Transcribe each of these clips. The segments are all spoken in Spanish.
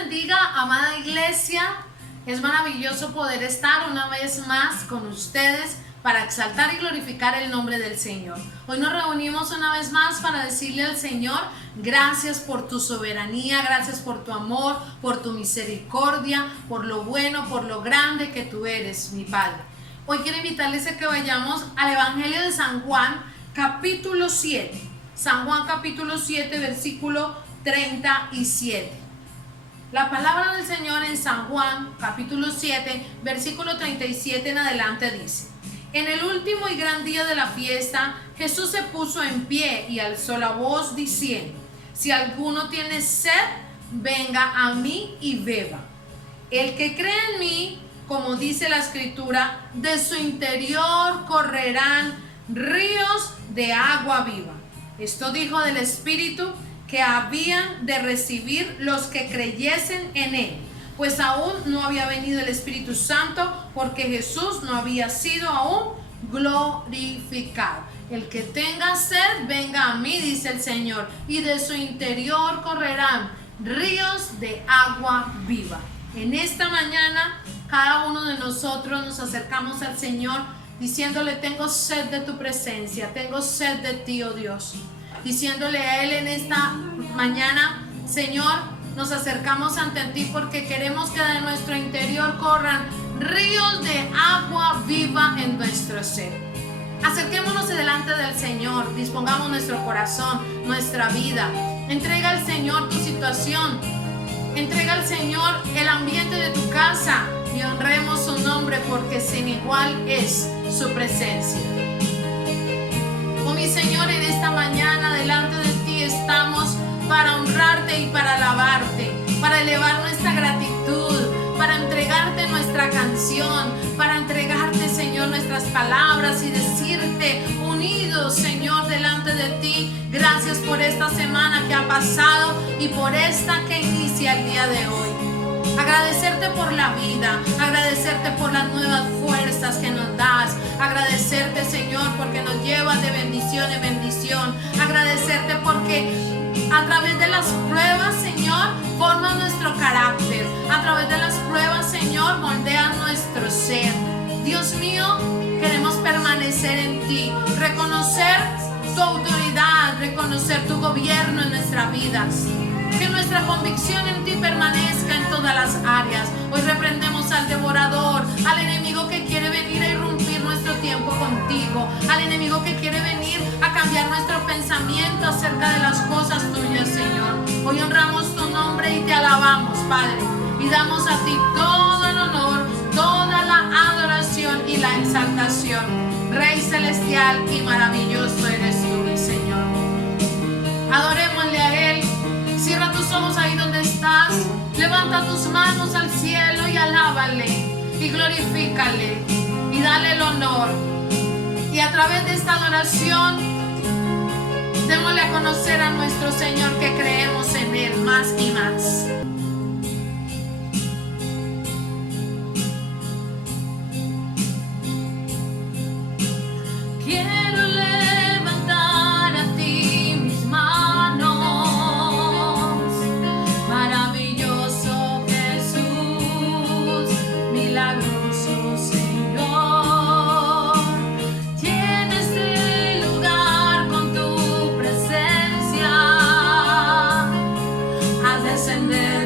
bendiga, amada iglesia. Es maravilloso poder estar una vez más con ustedes para exaltar y glorificar el nombre del Señor. Hoy nos reunimos una vez más para decirle al Señor: gracias por tu soberanía, gracias por tu amor, por tu misericordia, por lo bueno, por lo grande que tú eres, mi Padre. Hoy quiero invitarles a que vayamos al Evangelio de San Juan, capítulo 7. San Juan, capítulo 7, versículo 37. La palabra del Señor en San Juan, capítulo 7, versículo 37 en adelante dice: en el último y gran día de la fiesta, Jesús se puso en pie y alzó la voz diciendo: si alguno tiene sed, venga a mí y beba. El que cree en mí, como dice la Escritura, de su interior correrán ríos de agua viva. Esto dijo del Espíritu que habían de recibir los que creyesen en él, pues aún no había venido el Espíritu Santo, porque Jesús no había sido aún glorificado. El que tenga sed, venga a mí, dice el Señor, y de su interior correrán ríos de agua viva. En esta mañana, cada uno de nosotros nos acercamos al Señor diciéndole: tengo sed de tu presencia, tengo sed de ti, oh Dios. Diciéndole a Él en esta mañana: Señor, nos acercamos ante ti porque queremos que de nuestro interior corran ríos de agua viva en nuestro ser. Acerquémonos delante del Señor, dispongamos nuestro corazón, nuestra vida. Entrega al Señor tu situación, entrega al Señor el ambiente de tu casa y honremos su nombre, porque sin igual es su presencia. Oh mi Señor, en esta mañana delante de ti estamos para honrarte y para alabarte, para elevar nuestra gratitud, para entregarte nuestra canción, para entregarte, Señor, nuestras palabras y decirte unidos, Señor, delante de ti: gracias por esta semana que ha pasado y por esta que inicia el día de hoy. Agradecerte por la vida, agradecerte por las nuevas fuerzas que nos das, agradecerte, Señor, porque nos llevas de bendición en bendición, agradecerte porque a través de las pruebas, Señor, forma nuestro carácter, a través de las pruebas, Señor, moldea nuestro ser. Dios mío, queremos permanecer en ti, reconocer tu autoridad, reconocer tu gobierno en nuestras vidas. Que nuestra convicción en ti permanezca en todas las áreas. Hoy reprendemos al devorador, al enemigo que quiere venir a irrumpir nuestro tiempo contigo, al enemigo que quiere venir a cambiar nuestro pensamiento acerca de las cosas tuyas, Señor. Hoy honramos tu nombre y te alabamos, Padre, y damos a ti todo el honor, toda la adoración y la exaltación. Rey celestial y maravilloso eres tú, mi Señor. Adorémosle a Él. Cierra tus ojos ahí donde estás, levanta tus manos al cielo y alábale y glorifícale y dale el honor. Y a través de esta adoración, démosle a conocer a nuestro Señor que creemos en Él más y más. Descender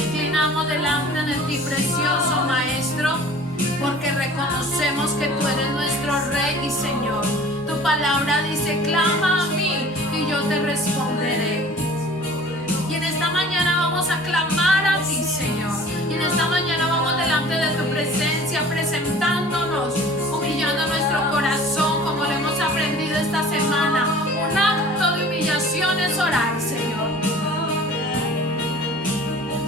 inclinamos delante de ti, precioso Maestro, porque reconocemos que tú eres nuestro Rey y Señor. Tu palabra dice: clama a mí y yo te responderé. Y en esta mañana vamos a clamar a ti, Señor. Y en esta mañana vamos delante de tu presencia, presentándonos, humillando nuestro corazón, como lo hemos aprendido esta semana. Un acto de humillación es orar, Señor.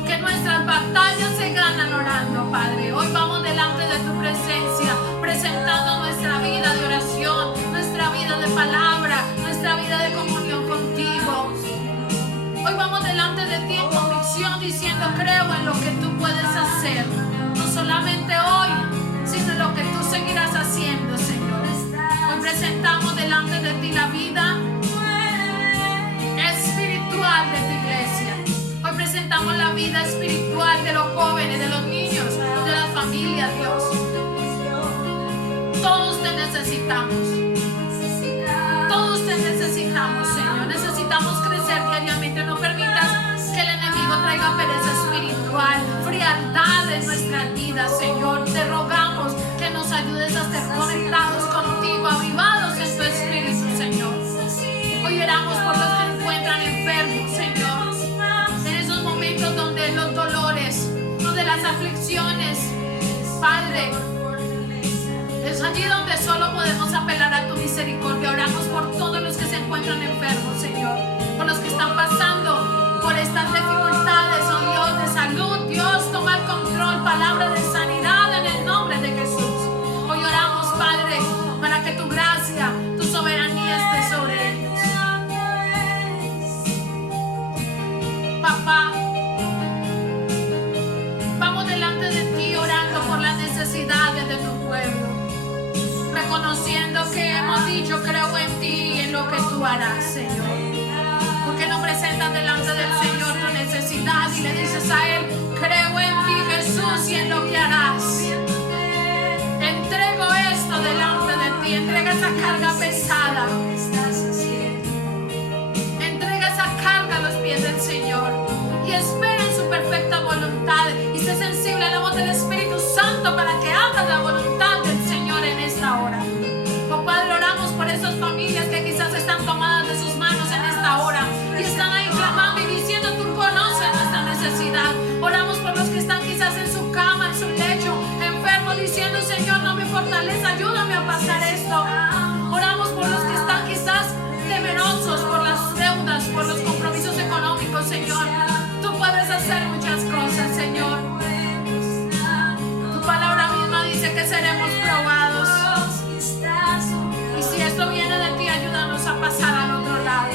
Que nuestras batallas se ganan orando, Padre. Hoy vamos delante de tu presencia, presentando nuestra vida de oración, nuestra vida de palabra, nuestra vida de comunión contigo. Hoy vamos delante de ti en convicción, diciendo: creo en lo que tú puedes hacer, no solamente hoy, sino en lo que tú seguirás haciendo, Señor. Hoy presentamos delante de ti la vida espiritual de tu iglesia. Hoy presentamos la vida espiritual de los jóvenes, de los niños, de las familias, Dios. Todos te necesitamos. Todos te necesitamos, Señor. Necesitamos crecer diariamente. No permitas que el enemigo traiga pereza espiritual, frialdad en nuestras vidas, Señor. Te rogamos que nos ayudes a estar conectados contigo, avivados en tu espíritu, Señor. Hoy oramos por los que se encuentran enfermos, Señor. En esos momentos donde los dolores, donde las aflicciones, Padre, es allí donde solo podemos apelar a tu misericordia. Oramos por todos los que se encuentran enfermos, Señor, por los que están pasando por estas dificultades, oh Dios, de salud. Dios, toma el control, palabra de sanidad en el nombre de Jesús. Hoy oramos, Padre, para que tu gracia, tu soberanía esté sobre ellos. Papá, vamos delante de ti orando por las necesidades de tu pueblo, reconociendo que hemos dicho: creo en ti y en lo que tú harás, Señor. Porque no presentas delante del Señor tu necesidad y le dices a Él: creo en ti, Jesús, y en lo que harás. Entrego esto delante de ti, entrega esa carga pesada, entrega esa carga a los pies del Señor y espera en su perfecta voluntad y sé sensible a la voz del Espíritu Santo para que hagas la voluntad del Señor en esta hora. Oh Padre, oramos por esas familias que quizás están tomadas de sus manos en esta hora y están ahí clamando y diciendo: tú conoces nuestra necesidad. Oramos por los que están quizás en su cama, en su lecho, enfermos, diciendo: Señor, no me fortaleza, ayúdame a pasar esto. Oramos por los que están quizás temerosos por las deudas, por los compromisos económicos, Señor. Tú puedes hacer muchas cosas, Señor. Tu palabra misma dice que seremos probados. Y si esto viene de ti, ayúdanos a pasar al otro lado.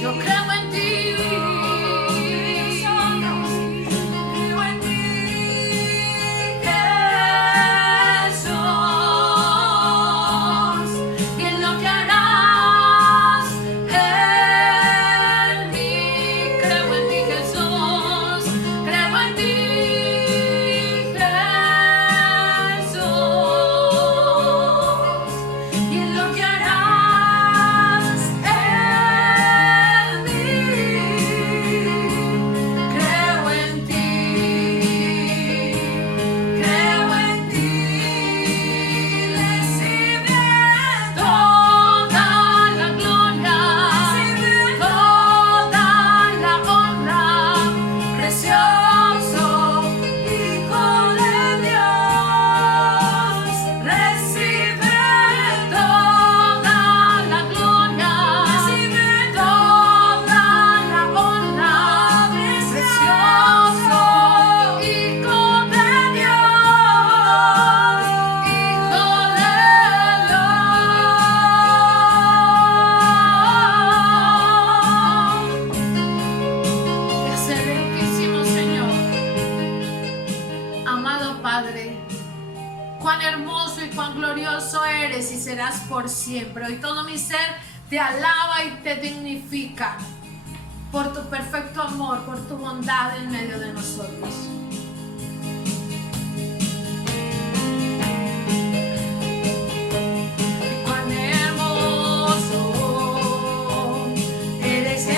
Yo creo en ti. Creo en ti, Jesús, y en lo que harás en mí. Creo en ti, Jesús. Creo en ti, Jesús, y en lo que harás en mí. Creo en ti, creo en ti. Recibe toda la gloria, toda la honra, precioso Hijo de Dios. Recibe toda la gloria, toda la honra, precioso Hijo de Dios, Hijo de Dios. Excelentísimo Señor, amado Padre, cuán hermoso y cuán glorioso eres y serás por siempre. Hoy todo mi ser te alaba y te dignifica por tu perfecto amor, por tu bondad en medio de nosotros. Cuán hermoso eres, Jesús.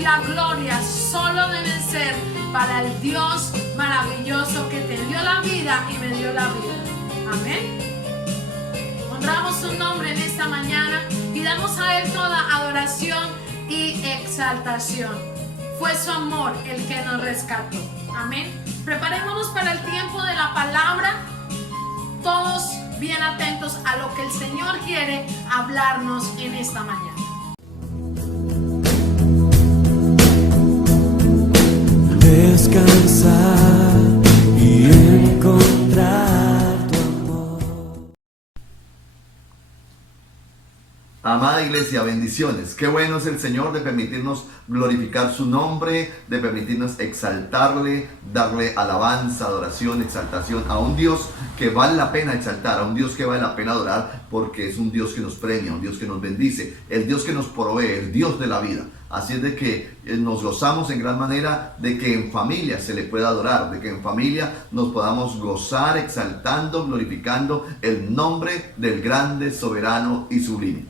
y la gloria solo deben ser para el Dios maravilloso que te dio la vida y me dio la vida. Amén. Honramos su nombre en esta mañana y damos a Él toda adoración y exaltación. Fue su amor el que nos rescató. Amén. Preparémonos para el tiempo de la palabra. Todos bien atentos a lo que el Señor quiere hablarnos en esta mañana. Descansar y encontrar tu amor. Amada iglesia, bendiciones. Qué bueno es el Señor de permitirnos glorificar su nombre, de permitirnos exaltarle, darle alabanza, adoración, exaltación a un Dios que vale la pena exaltar, a un Dios que vale la pena adorar, porque es un Dios que nos premia, un Dios que nos bendice, el Dios que nos provee, el Dios de la vida. Así es de que nos gozamos en gran manera de que en familia se le pueda adorar, de que en familia nos podamos gozar exaltando, glorificando el nombre del grande, soberano y sublime.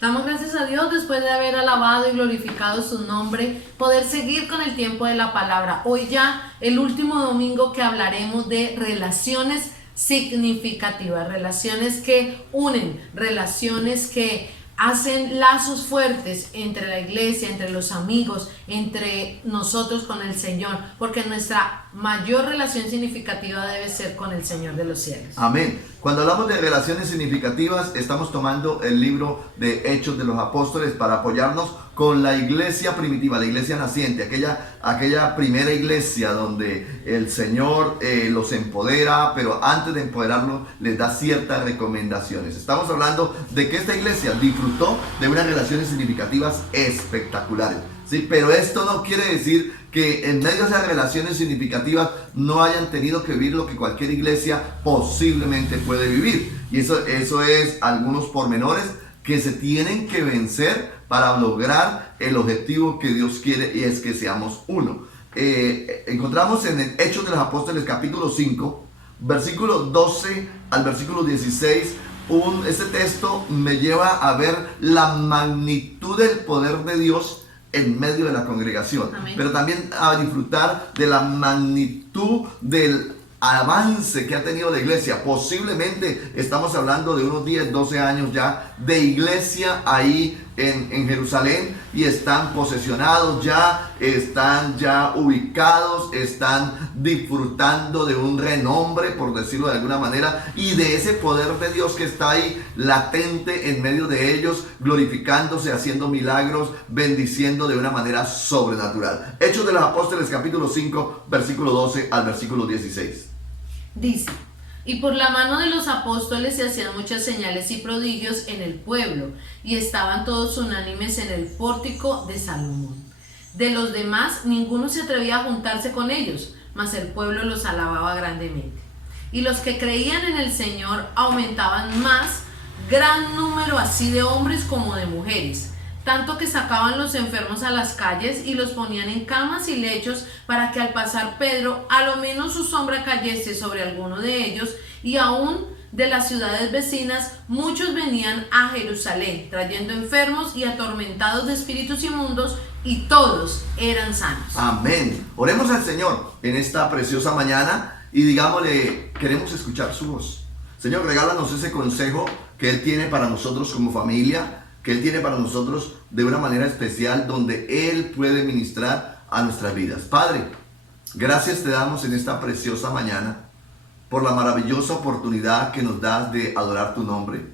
Damos gracias a Dios después de haber alabado y glorificado su nombre, poder seguir con el tiempo de la palabra. Hoy ya el último domingo que hablaremos de relaciones significativas, relaciones que unen, relaciones que hacen lazos fuertes entre la iglesia, entre los amigos, entre nosotros con el Señor, porque nuestra mayor relación significativa debe ser con el Señor de los cielos. Amén. Cuando hablamos de relaciones significativas, estamos tomando el libro de Hechos de los Apóstoles para apoyarnos con la iglesia primitiva, la iglesia naciente, aquella primera iglesia donde el Señor los empodera, pero antes de empoderarlos les da ciertas recomendaciones. Estamos hablando de que esta iglesia disfrutó de unas relaciones significativas espectaculares, ¿sí? Pero esto no quiere decir que en medio de esas relaciones significativas no hayan tenido que vivir lo que cualquier iglesia posiblemente puede vivir. Y eso es algunos pormenores que se tienen que vencer para lograr el objetivo que Dios quiere, y es que seamos uno. Encontramos en el Hechos de los Apóstoles capítulo 5, versículo 12 al versículo 16, este texto me lleva a ver la magnitud del poder de Dios en medio de la congregación. Amén. Pero también a disfrutar de la magnitud del avance que ha tenido la iglesia. Posiblemente estamos hablando de unos 10, 12 años ya de iglesia ahí en Jerusalén, y están posesionados ya, están ya ubicados, están disfrutando de un renombre, por decirlo de alguna manera, y de ese poder de Dios que está ahí latente en medio de ellos, glorificándose, haciendo milagros, bendiciendo de una manera sobrenatural. Hechos de los Apóstoles capítulo 5, versículo 12 al versículo 16. Dice: y por la mano de los apóstoles se hacían muchas señales y prodigios en el pueblo, y estaban todos unánimes en el pórtico de Salomón. De los demás, ninguno se atrevía a juntarse con ellos, mas el pueblo los alababa grandemente. Y los que creían en el Señor aumentaban más, gran número así de hombres como de mujeres, tanto que sacaban los enfermos a las calles y los ponían en camas y lechos, para que al pasar Pedro, a lo menos su sombra cayese sobre alguno de ellos. Y aún de las ciudades vecinas muchos venían a Jerusalén, trayendo enfermos y atormentados de espíritus inmundos, y todos eran sanos. Amén. Oremos al Señor en esta preciosa mañana y digámosle: queremos escuchar su voz. Señor, regálanos ese consejo que Él tiene para nosotros como familia, que Él tiene para nosotros de una manera especial, donde Él puede ministrar a nuestras vidas. Padre, gracias te damos en esta preciosa mañana por la maravillosa oportunidad que nos das de adorar tu nombre,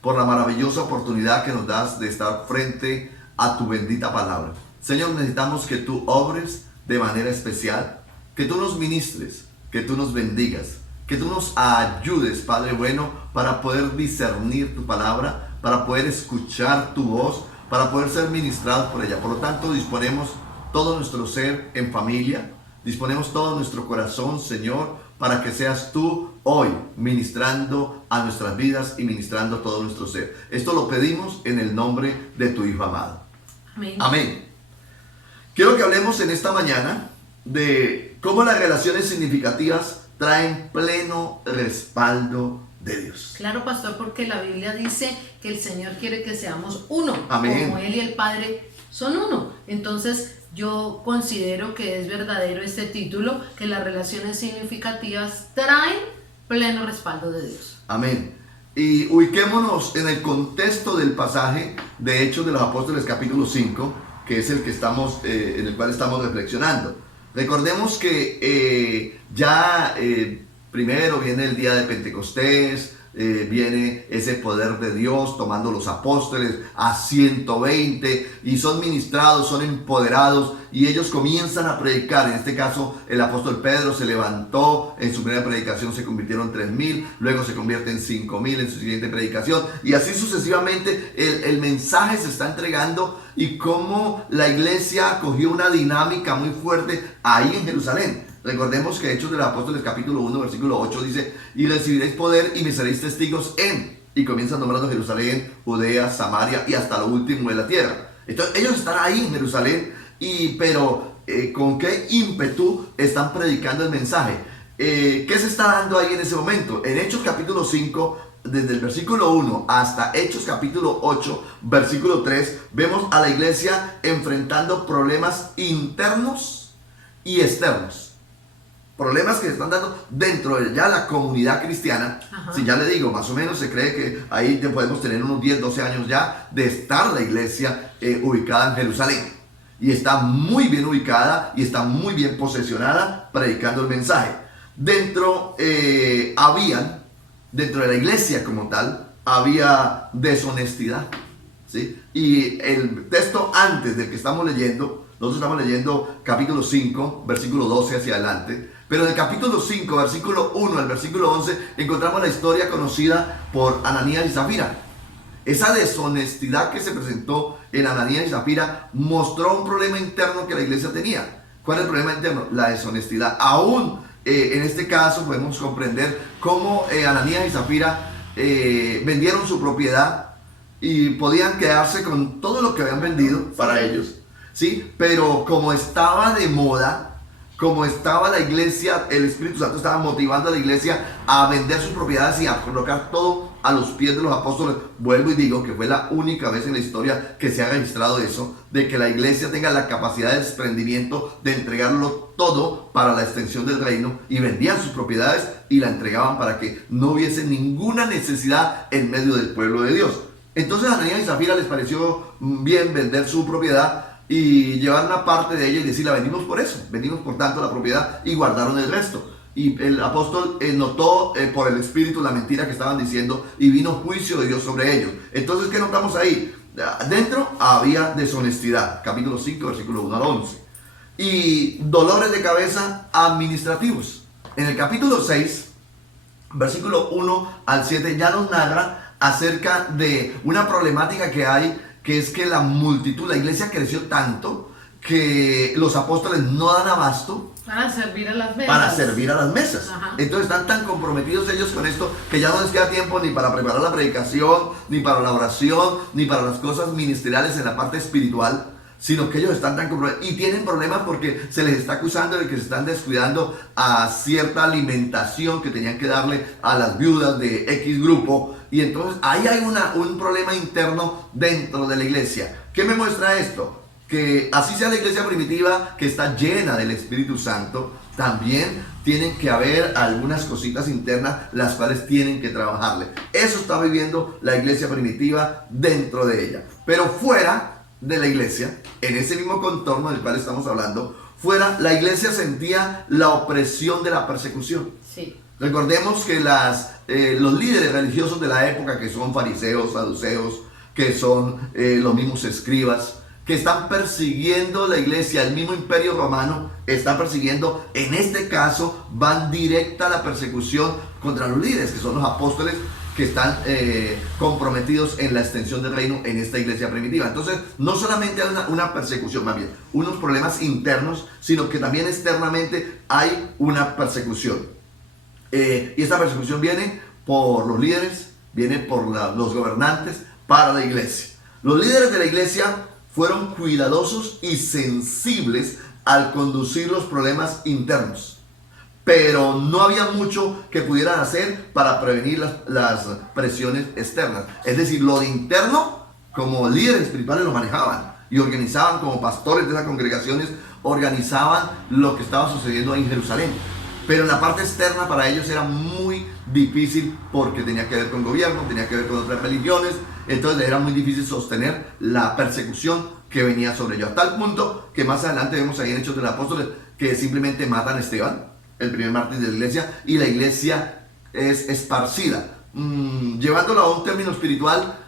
por la maravillosa oportunidad que nos das de estar frente a tu bendita palabra. Señor, necesitamos que tú obres de manera especial, que tú nos ministres, que tú nos bendigas, que tú nos ayudes, Padre bueno, para poder discernir tu palabra, para poder escuchar tu voz, para poder ser ministrados por ella. Por lo tanto, disponemos todo nuestro ser en familia, disponemos todo nuestro corazón, Señor, para que seas tú hoy ministrando a nuestras vidas y ministrando todo nuestro ser. Esto lo pedimos en el nombre de tu Hijo amado. Amén. Amén. Quiero que hablemos en esta mañana de cómo las relaciones significativas traen pleno respaldo de Dios. Claro, pastor, porque la Biblia dice que el Señor quiere que seamos uno. Amén. Como Él y el Padre son uno. Entonces yo considero que es verdadero este título, que las relaciones significativas traen pleno respaldo de Dios. Amén. Y ubiquémonos en el contexto del pasaje de Hechos de los Apóstoles capítulo 5, que es el que en el cual estamos reflexionando. Recordemos que primero viene el día de Pentecostés, viene ese poder de Dios tomando los apóstoles a 120 y son ministrados, son empoderados y ellos comienzan a predicar. En este caso el apóstol Pedro se levantó, en su primera predicación se convirtieron 3,000, luego se convierten 5,000 en su siguiente predicación y así sucesivamente el mensaje se está entregando y cómo la iglesia cogió una dinámica muy fuerte ahí en Jerusalén. Recordemos que Hechos de los Apóstoles capítulo 1 versículo 8 dice: y recibiréis poder y me seréis testigos y comienza nombrando Jerusalén, Judea, Samaria y hasta lo último de la tierra. Entonces ellos están ahí en Jerusalén, pero ¿con qué ímpetu están predicando el mensaje? ¿Qué se está dando ahí en ese momento? En Hechos capítulo 5, desde el versículo 1 hasta Hechos capítulo 8 versículo 3, vemos a la iglesia enfrentando problemas internos y externos. Problemas que se están dando dentro de ya la comunidad cristiana. Ajá. Si ya le digo, más o menos se cree que ahí ya podemos tener unos 10, 12 años ya de estar la iglesia ubicada en Jerusalén. Y está muy bien ubicada y está muy bien posesionada predicando el mensaje. Dentro de la iglesia como tal, había deshonestidad, ¿sí? Y el texto antes del que estamos leyendo, nosotros estamos leyendo capítulo 5, versículo 12 hacia adelante. Pero en el capítulo 5, versículo 1 al versículo 11, encontramos la historia conocida por Ananías y Zafira. Esa deshonestidad que se presentó en Ananías y Zafira mostró un problema interno que la iglesia tenía. ¿Cuál es el problema interno? La deshonestidad. Aún en este caso podemos comprender cómo Ananías y Zafira vendieron su propiedad y podían quedarse con todo lo que habían vendido para ellos, ¿sí? Pero como estaba de moda, como estaba la iglesia, el Espíritu Santo estaba motivando a la iglesia a vender sus propiedades y a colocar todo a los pies de los apóstoles. Vuelvo y digo que fue la única vez en la historia que se ha registrado eso, de que la iglesia tenga la capacidad de desprendimiento de entregarlo todo para la extensión del reino, y vendían sus propiedades y la entregaban para que no hubiese ninguna necesidad en medio del pueblo de Dios. Entonces a Ananías y Zafira les pareció bien vender su propiedad y llevar una parte de ella y decir: la vendimos por eso, vendimos por tanto la propiedad, y guardaron el resto. Y el apóstol notó por el Espíritu la mentira que estaban diciendo y vino juicio de Dios sobre ellos. Entonces, ¿qué notamos ahí? Dentro había deshonestidad, capítulo 5, versículo 1 al 11. Y dolores de cabeza administrativos. En el capítulo 6, versículo 1 al 7, ya nos narra acerca de una problemática que hay, que es que la multitud, la iglesia creció tanto que los apóstoles no dan abasto para servir a las mesas. Para servir a las mesas. Ajá. Entonces están tan comprometidos ellos con esto que ya no les queda tiempo ni para preparar la predicación, ni para la oración, ni para las cosas ministeriales en la parte espiritual, sino que ellos están tan comprometidos y tienen problemas porque se les está acusando de que se están descuidando a cierta alimentación que tenían que darle a las viudas de X grupo. Y entonces ahí hay un problema interno dentro de la iglesia. ¿Qué me muestra esto? Que así sea la iglesia primitiva, que está llena del Espíritu Santo, también tienen que haber algunas cositas internas las cuales tienen que trabajarle. Eso está viviendo la iglesia primitiva dentro de ella. Pero fuera de la iglesia, en ese mismo contorno del cual estamos hablando, fuera, la iglesia sentía la opresión de la persecución. Sí. Recordemos que los líderes religiosos de la época, que son fariseos, saduceos, que son los mismos escribas, que están persiguiendo la iglesia, el mismo imperio romano está persiguiendo, en este caso van directa a la persecución contra los líderes, que son los apóstoles, que están comprometidos en la extensión del reino en esta iglesia primitiva. Entonces, no solamente hay una persecución, más bien, unos problemas internos, sino que también externamente hay una persecución. Y esta persecución viene por los líderes, viene por los gobernantes para la iglesia. Los líderes de la iglesia fueron cuidadosos y sensibles al conducir los problemas internos, pero no había mucho que pudieran hacer para prevenir las presiones externas. Es decir, lo de interno, como líderes espirituales lo manejaban, y organizaban como pastores de esas congregaciones, organizaban lo que estaba sucediendo ahí en Jerusalén. Pero en la parte externa para ellos era muy difícil porque tenía que ver con gobierno, tenía que ver con otras religiones, entonces era muy difícil sostener la persecución que venía sobre ellos. A tal punto que más adelante vemos ahí en Hechos de los Apóstoles que simplemente matan a Esteban, el primer mártir de la iglesia, y la iglesia es esparcida. Llevándolo a un término espiritual,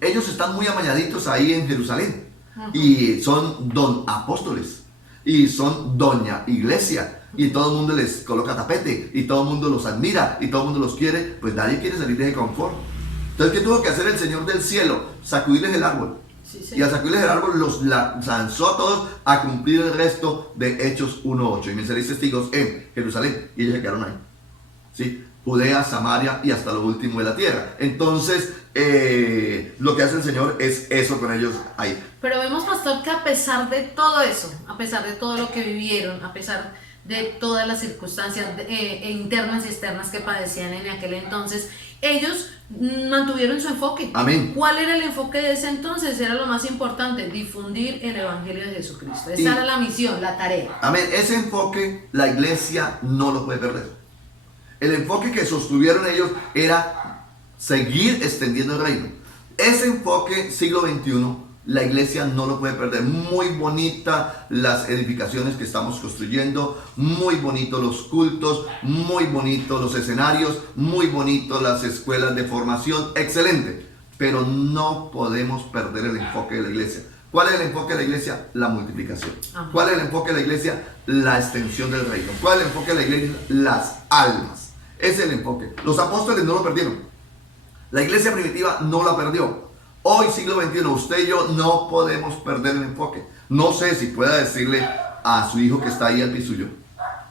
ellos están muy amañaditos ahí en Jerusalén. Y son don apóstoles, y son doña iglesia, y todo el mundo les coloca tapete, y todo el mundo los admira, y todo el mundo los quiere. Pues nadie quiere salir de ese confort. Entonces, ¿qué tuvo que hacer el Señor del cielo? Sacudirles el árbol. Sí, sí. Y al sacudirles el árbol los lanzó a todos a cumplir el resto de Hechos 1:8. Y me seréis testigos en Jerusalén. Y ellos se quedaron ahí, ¿sí? Judea, Samaria y hasta lo último de la tierra. Entonces, lo que hace el Señor es eso con ellos ahí. Pero vemos, pastor, que a pesar de todo eso, a pesar de todo lo que vivieron, a pesar de todas las circunstancias internas y externas que padecían en aquel entonces, ellos mantuvieron su enfoque. Amén. ¿Cuál era el enfoque de ese entonces? Era lo más importante, difundir el Evangelio de Jesucristo. Esa era la misión, la tarea. Amén. Ese enfoque la iglesia no lo puede perder. El enfoque que sostuvieron ellos era seguir extendiendo el reino. Ese enfoque siglo XXI, la iglesia no lo puede perder. Muy bonita las edificaciones que estamos construyendo, muy bonitos los cultos, muy bonitos los escenarios, muy bonitos las escuelas de formación, excelente. Pero no podemos perder el enfoque de la iglesia. ¿Cuál es el enfoque de la iglesia? La multiplicación. Ajá. ¿Cuál es el enfoque de la iglesia? La extensión del reino. ¿Cuál es el enfoque de la iglesia? Las almas. Ese es el enfoque. Los apóstoles no lo perdieron. La iglesia primitiva no la perdió. Hoy, siglo XXI, usted y yo no podemos perder el enfoque. No sé si pueda decirle a su hijo que está ahí al piso suyo,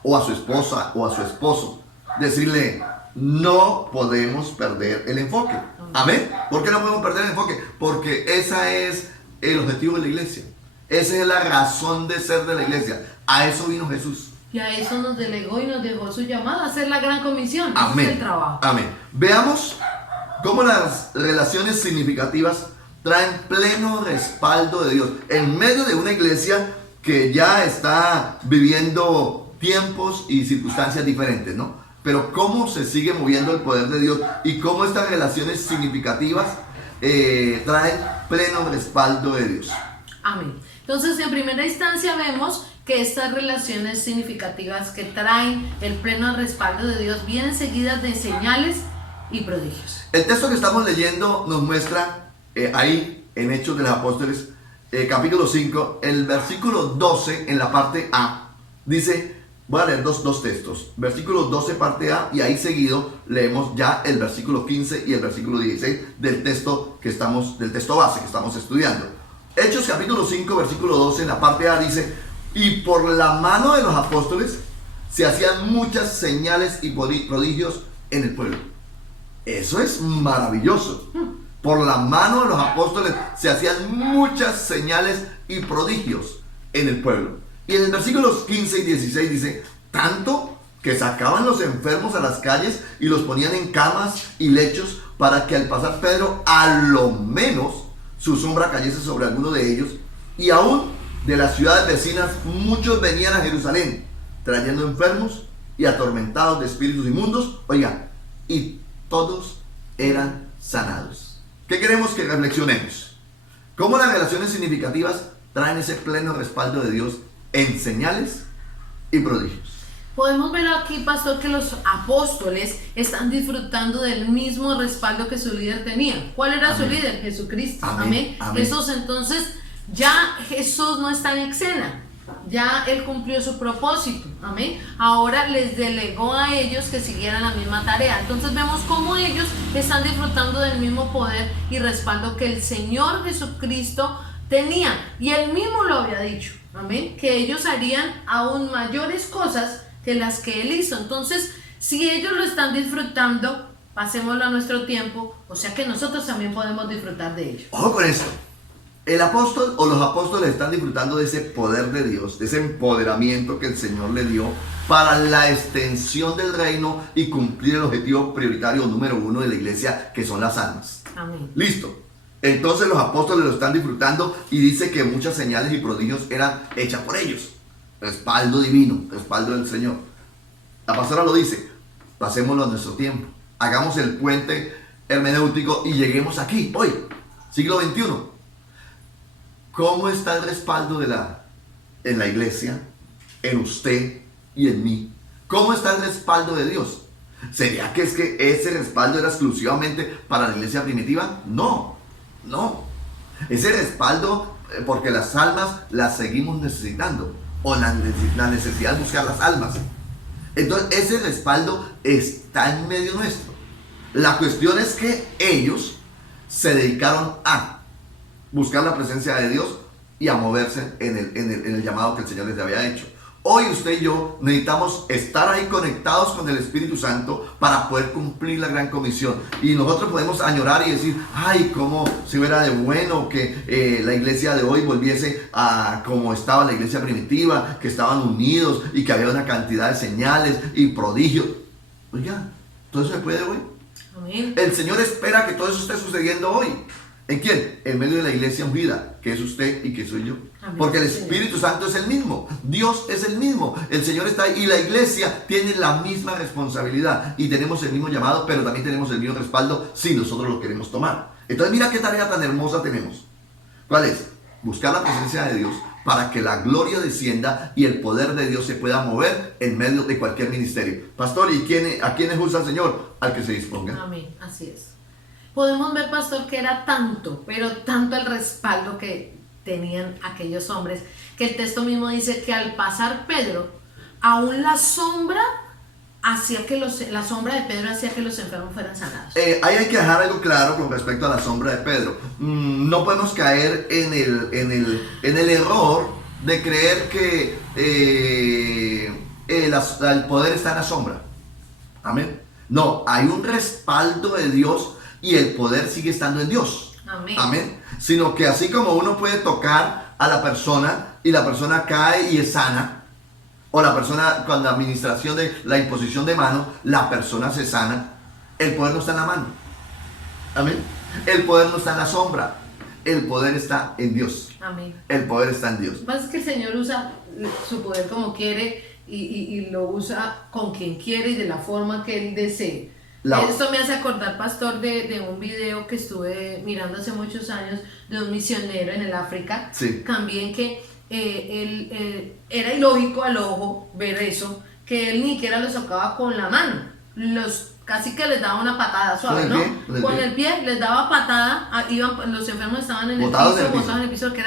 o a su esposa, o a su esposo, decirle, no podemos perder el enfoque. Amén. ¿Por qué no podemos perder el enfoque? Porque ese es el objetivo de la iglesia. Esa es la razón de ser de la iglesia. A eso vino Jesús. Y a eso nos delegó y nos dejó su llamada, a hacer la gran comisión. Amén. Ese es el trabajo. Amén. Veamos cómo las relaciones significativas traen pleno respaldo de Dios en medio de una iglesia que ya está viviendo tiempos y circunstancias diferentes, ¿no? Pero cómo se sigue moviendo el poder de Dios y cómo estas relaciones significativas traen pleno respaldo de Dios. Amén. Entonces, en primera instancia vemos que estas relaciones significativas que traen el pleno respaldo de Dios vienen seguidas de señales y prodigios. El texto que estamos leyendo nos muestra ahí en Hechos de los Apóstoles, capítulo 5, el versículo 12 en la parte A, dice, voy a leer dos textos, versículo 12 parte A, y ahí seguido leemos ya el versículo 15 y el versículo 16 del texto base que estamos estudiando. Hechos capítulo 5, versículo 12 en la parte A dice, y por la mano de los apóstoles se hacían muchas señales y prodigios en el pueblo. Eso es maravilloso. Por la mano de los apóstoles se hacían muchas señales y prodigios en el pueblo. Y en el versículos 15 y 16 dice, tanto que sacaban los enfermos a las calles y los ponían en camas y lechos para que al pasar Pedro, a lo menos su sombra cayese sobre alguno de ellos. Y aún de las ciudades vecinas muchos venían a Jerusalén trayendo enfermos y atormentados de espíritus inmundos. Oigan, y todos eran sanados. ¿Qué queremos que reflexionemos? ¿Cómo las relaciones significativas traen ese pleno respaldo de Dios en señales y prodigios? Podemos ver aquí, pastor, que los apóstoles están disfrutando del mismo respaldo que su líder tenía. ¿Cuál era su líder? Jesucristo. Amén. Jesús, entonces, ya Jesús no está en escena. Ya Él cumplió su propósito. Amén. Ahora les delegó a ellos que siguieran la misma tarea. Entonces vemos cómo ellos están disfrutando del mismo poder y respaldo que el Señor Jesucristo tenía. Y Él mismo lo había dicho. Amén. Que ellos harían aún mayores cosas que las que Él hizo. Entonces, si ellos lo están disfrutando, pasémoslo a nuestro tiempo. O sea que nosotros también podemos disfrutar de ello. Ojo con esto. El apóstol o los apóstoles están disfrutando de ese poder de Dios, de ese empoderamiento que el Señor le dio para la extensión del reino y cumplir el objetivo prioritario número 1 de la iglesia, que son las almas. Amén. Listo. Entonces los apóstoles lo están disfrutando y dice que muchas señales y prodigios eran hechas por ellos. Respaldo divino, respaldo del Señor. La pastora lo dice, pasémoslo a nuestro tiempo. Hagamos el puente hermenéutico y lleguemos aquí, hoy, siglo XXI. ¿Cómo está el respaldo en la iglesia, en usted y en mí? ¿Cómo está el respaldo de Dios? ¿Sería que es que ese respaldo era exclusivamente para la iglesia primitiva? No. Ese respaldo, porque las almas las seguimos necesitando, o la necesidad de buscar las almas. Entonces ese respaldo está en medio nuestro. La cuestión es que ellos se dedicaron a buscar la presencia de Dios y a moverse en el llamado que el Señor les había hecho. Hoy usted y yo necesitamos estar ahí conectados con el Espíritu Santo para poder cumplir la gran comisión. Y nosotros podemos añorar y decir, ay, cómo se hubiera de bueno que la iglesia de hoy volviese a como estaba la iglesia primitiva, que estaban unidos y que había una cantidad de señales y prodigios. Oiga, ¿todo eso se puede hoy? Amén. El Señor espera que todo eso esté sucediendo hoy. ¿En quién? En medio de la iglesia ungida, que es usted y que soy yo. Amén. Porque el Espíritu Santo es el mismo, Dios es el mismo, el Señor está ahí y la iglesia tiene la misma responsabilidad y tenemos el mismo llamado, pero también tenemos el mismo respaldo si nosotros lo queremos tomar. Entonces mira qué tarea tan hermosa tenemos. ¿Cuál es? Buscar la presencia de Dios para que la gloria descienda y el poder de Dios se pueda mover en medio de cualquier ministerio. Pastor, ¿y a quiénes usa el Señor? Al que se disponga. Amén, así es. Podemos ver, pastor, que era tanto, pero tanto el respaldo que tenían aquellos hombres, que el texto mismo dice que al pasar Pedro, aún la sombra la sombra de Pedro hacía que los enfermos fueran sanados. Ahí hay que dejar algo claro con respecto a la sombra de Pedro. No podemos caer en el error de creer que el poder está en la sombra. Amén. No, hay un respaldo de Dios y el poder sigue estando en Dios. Amén. Amén. Sino que así como uno puede tocar a la persona y la persona cae y es sana, o la persona con la administración de la imposición de mano, la persona se sana, el poder no está en la mano. Amén. El poder no está en la sombra, el poder está en Dios. Amén. El poder está en Dios. Lo que pasa es que el Señor usa su poder como quiere y lo usa con quien quiere y de la forma que Él desee. Esto me hace acordar, pastor, de un video que estuve mirando hace muchos años de un misionero en el África. Sí. También que era ilógico al ojo ver eso, que él ni siquiera los tocaba con la mano, casi que les daba una patada suave, ¿no? Con el pie les daba patada, los enfermos estaban en el piso, botados en el piso, que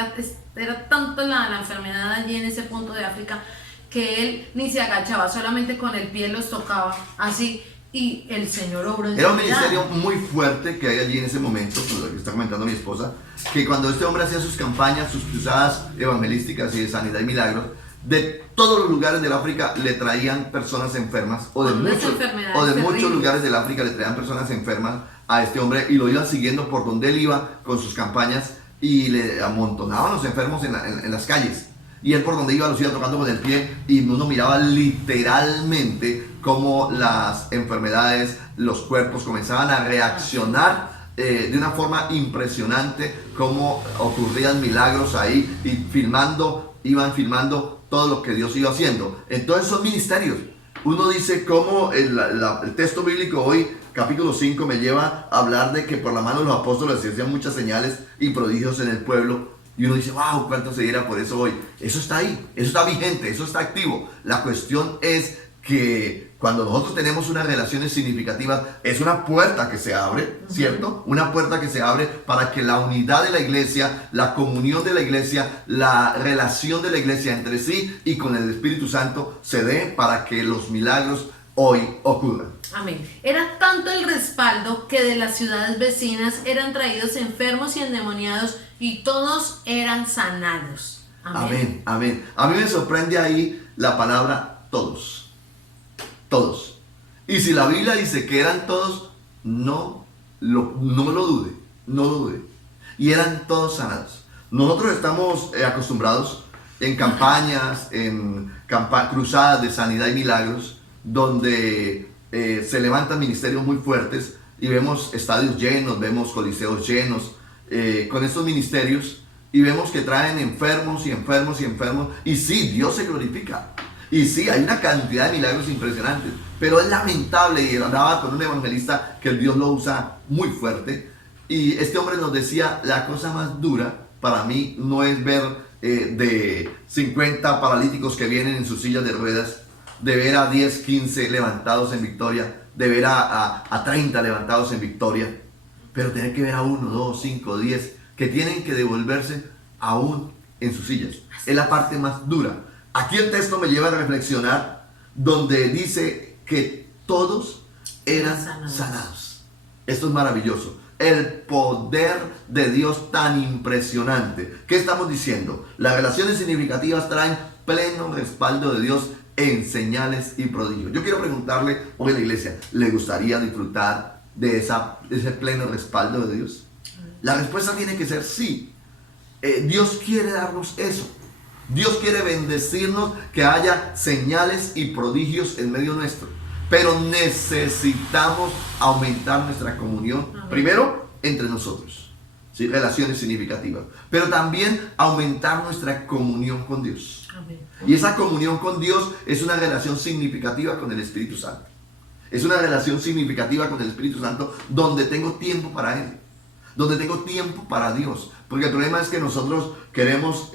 era tanto la enfermedad allí en ese punto de África, que él ni se agachaba, solamente con el pie los tocaba, así. Y el Señor obró en su vida. Era un ministerio muy fuerte que hay allí en ese momento, lo que está comentando mi esposa, que cuando este hombre hacía sus campañas, sus cruzadas evangelísticas y de sanidad y milagros, de todos los lugares del África le traían personas enfermas, o de muchos lugares del África le traían personas enfermas a este hombre y lo iban siguiendo por donde él iba con sus campañas y le amontonaban los enfermos en las calles. Y él por donde iba los iba tocando con el pie y uno miraba literalmente cómo las enfermedades, los cuerpos comenzaban a reaccionar de una forma impresionante, cómo ocurrían milagros ahí y iban filmando todo lo que Dios iba haciendo. Entonces son ministerios. Uno dice cómo el texto bíblico hoy, capítulo 5, me lleva a hablar de que por la mano de los apóstoles se hacían muchas señales y prodigios en el pueblo. Y uno dice, wow, cuánto se diera por eso hoy. Eso está ahí, eso está vigente, eso está activo. La cuestión es que cuando nosotros tenemos unas relaciones significativas, es una puerta que se abre, ¿cierto? Una puerta que se abre para que la unidad de la iglesia, la comunión de la iglesia, la relación de la iglesia entre sí y con el Espíritu Santo se dé para que los milagros hoy ocurran. Amén. Era tanto el respaldo que de las ciudades vecinas eran traídos enfermos y endemoniados y todos eran sanados. Amén. Amén. A mí me sorprende ahí la palabra todos. Todos. Y si la Biblia dice que eran todos, no lo dude. No lo dude. Y eran todos sanados. Nosotros estamos acostumbrados en campañas, en cruzadas de sanidad y milagros, donde se levantan ministerios muy fuertes y vemos estadios llenos, vemos coliseos llenos, con estos ministerios y vemos que traen enfermos y enfermos y enfermos. Y sí, Dios se glorifica. Y sí, hay una cantidad de milagros impresionantes. Pero es lamentable, y hablaba con un evangelista que el Dios lo usa muy fuerte. Y este hombre nos decía, la cosa más dura para mí no es ver de 50 paralíticos que vienen en sus sillas de ruedas, de ver a 10, 15 levantados en victoria, de ver a 30 levantados en victoria, pero tener que ver a 1, 2, 5, 10 que tienen que devolverse aún en sus sillas. Es la parte más dura. Aquí el texto me lleva a reflexionar donde dice que todos eran sanados. Esto es maravilloso. El poder de Dios tan impresionante. ¿Qué estamos diciendo? Las relaciones significativas traen pleno respaldo de Dios en señales y prodigios. Yo quiero preguntarle hoy en la iglesia, ¿le gustaría disfrutar de ese pleno respaldo de Dios? La respuesta tiene que ser sí. Dios quiere darnos eso. Dios quiere bendecirnos, que haya señales y prodigios en medio nuestro. Pero necesitamos aumentar nuestra comunión. Amén. Primero, entre nosotros, ¿sí? Relaciones significativas. Pero también aumentar nuestra comunión con Dios. Amén. Y esa comunión con Dios es una relación significativa con el Espíritu Santo. Es una relación significativa con el Espíritu Santo donde tengo tiempo para Él. Donde tengo tiempo para Dios. Porque el problema es que nosotros queremos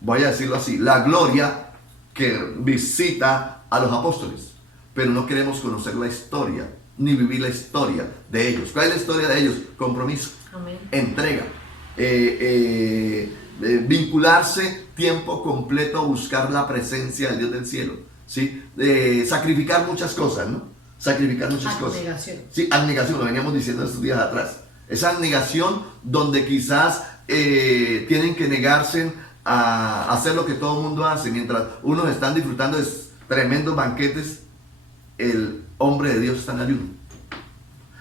voy a decirlo así, la gloria que visita a los apóstoles, pero no queremos conocer la historia, ni vivir la historia de ellos. ¿Cuál es la historia de ellos? Compromiso, amén, entrega, vincularse tiempo completo a buscar la presencia del Dios del cielo, ¿sí? Sacrificar muchas cosas, ¿no? Sacrificar muchas abnegación. Cosas. Sí, abnegación, lo veníamos diciendo estos días atrás. Esa abnegación donde quizás tienen que negarse a hacer lo que todo el mundo hace. Mientras unos están disfrutando de tremendos banquetes, el hombre de Dios está en ayuno.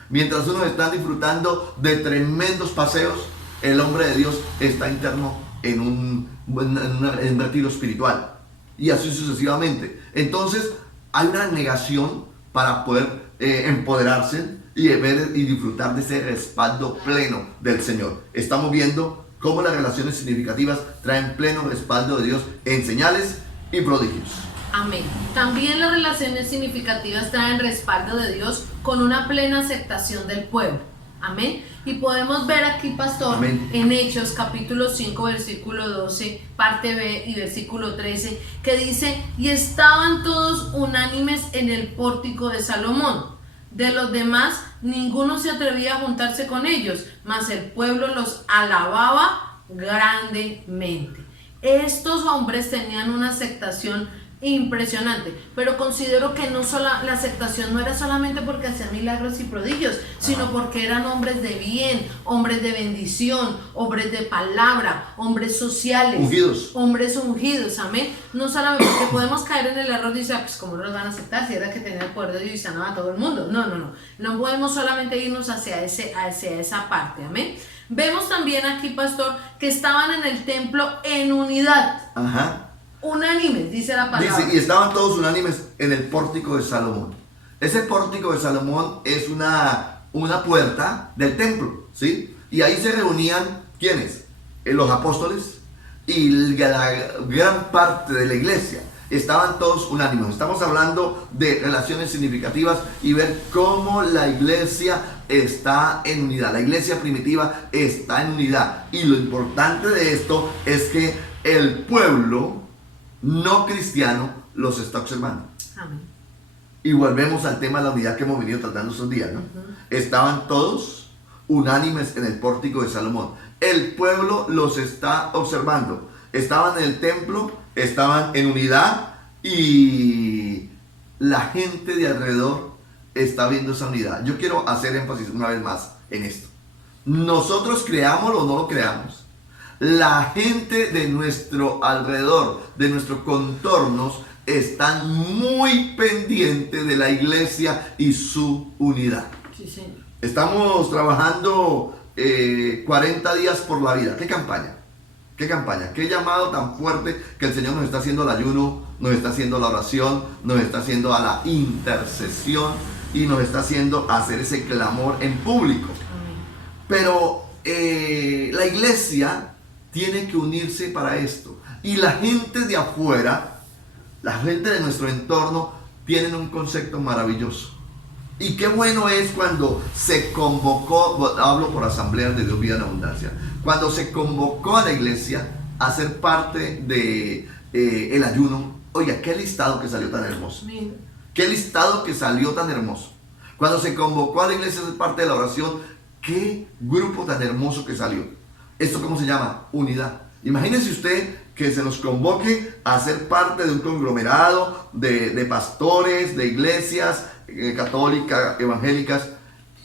Mientras unos están disfrutando de tremendos paseos, el hombre de Dios está interno en un retiro espiritual. Y así sucesivamente. Entonces hay una negación para poder empoderarse y ver y disfrutar de ese respaldo pleno del Señor. Estamos viendo cómo las relaciones significativas traen pleno respaldo de Dios en señales y prodigios. Amén. También las relaciones significativas traen respaldo de Dios con una plena aceptación del pueblo. Amén. Y podemos ver aquí, pastor, amén, en Hechos capítulo 5, versículo 12, parte B y versículo 13, que dice, y estaban todos unánimes en el pórtico de Salomón. De los demás, ninguno se atrevía a juntarse con ellos, mas el pueblo los alababa grandemente. Estos hombres tenían una aceptación impresionante, pero considero que la aceptación no era solamente porque hacían milagros y prodigios, sino porque eran hombres de bien, hombres de bendición, hombres de palabra, hombres sociales, hombres ungidos, amén. No solamente porque podemos caer en el error de decir, pues cómo no los van a aceptar si era que tenía el poder de Dios y sanaba a todo el mundo. No podemos solamente irnos hacia esa parte, amén. Vemos también aquí, pastor, que estaban en el templo en unidad. Ajá. Unánimes, dice la palabra. Dice, y estaban todos unánimes en el pórtico de Salomón. Ese pórtico de Salomón es una puerta del templo, ¿sí? Y ahí se reunían, ¿quiénes? Los apóstoles y la gran parte de la iglesia. Estaban todos unánimes. Estamos hablando de relaciones significativas y ver cómo la iglesia está en unidad. La iglesia primitiva está en unidad. Y lo importante de esto es que el pueblo no cristiano los está observando. Amén. Y volvemos al tema de la unidad que hemos venido tratando estos días, ¿no? Estaban todos unánimes en el pórtico de Salomón. El pueblo los está observando. Estaban en el templo, estaban en unidad y la gente de alrededor está viendo esa unidad. Yo quiero hacer énfasis una vez más en esto. Nosotros creámoslo o no lo creamos, la gente de nuestro alrededor, de nuestros contornos, están muy pendientes de la iglesia y su unidad. Sí, señor. Estamos trabajando 40 días por la vida. ¿Qué campaña? ¿Qué campaña? ¿Qué llamado tan fuerte que el Señor nos está haciendo al ayuno, nos está haciendo a la oración, nos está haciendo a la intercesión y nos está haciendo hacer ese clamor en público? Pero la iglesia tiene que unirse para esto. Y la gente de afuera, la gente de nuestro entorno, tienen un concepto maravilloso. Y qué bueno es cuando se convocó, hablo por Asamblea de Dios Vida en Abundancia, cuando se convocó a la iglesia a ser parte de el ayuno. Oiga, qué listado que salió tan hermoso. Qué listado que salió tan hermoso. Cuando se convocó a la iglesia a ser parte de la oración, qué grupo tan hermoso que salió. ¿Esto cómo se llama? Unidad. Imagínese usted que se nos convoque a ser parte de un conglomerado de pastores, de iglesias católicas, evangélicas,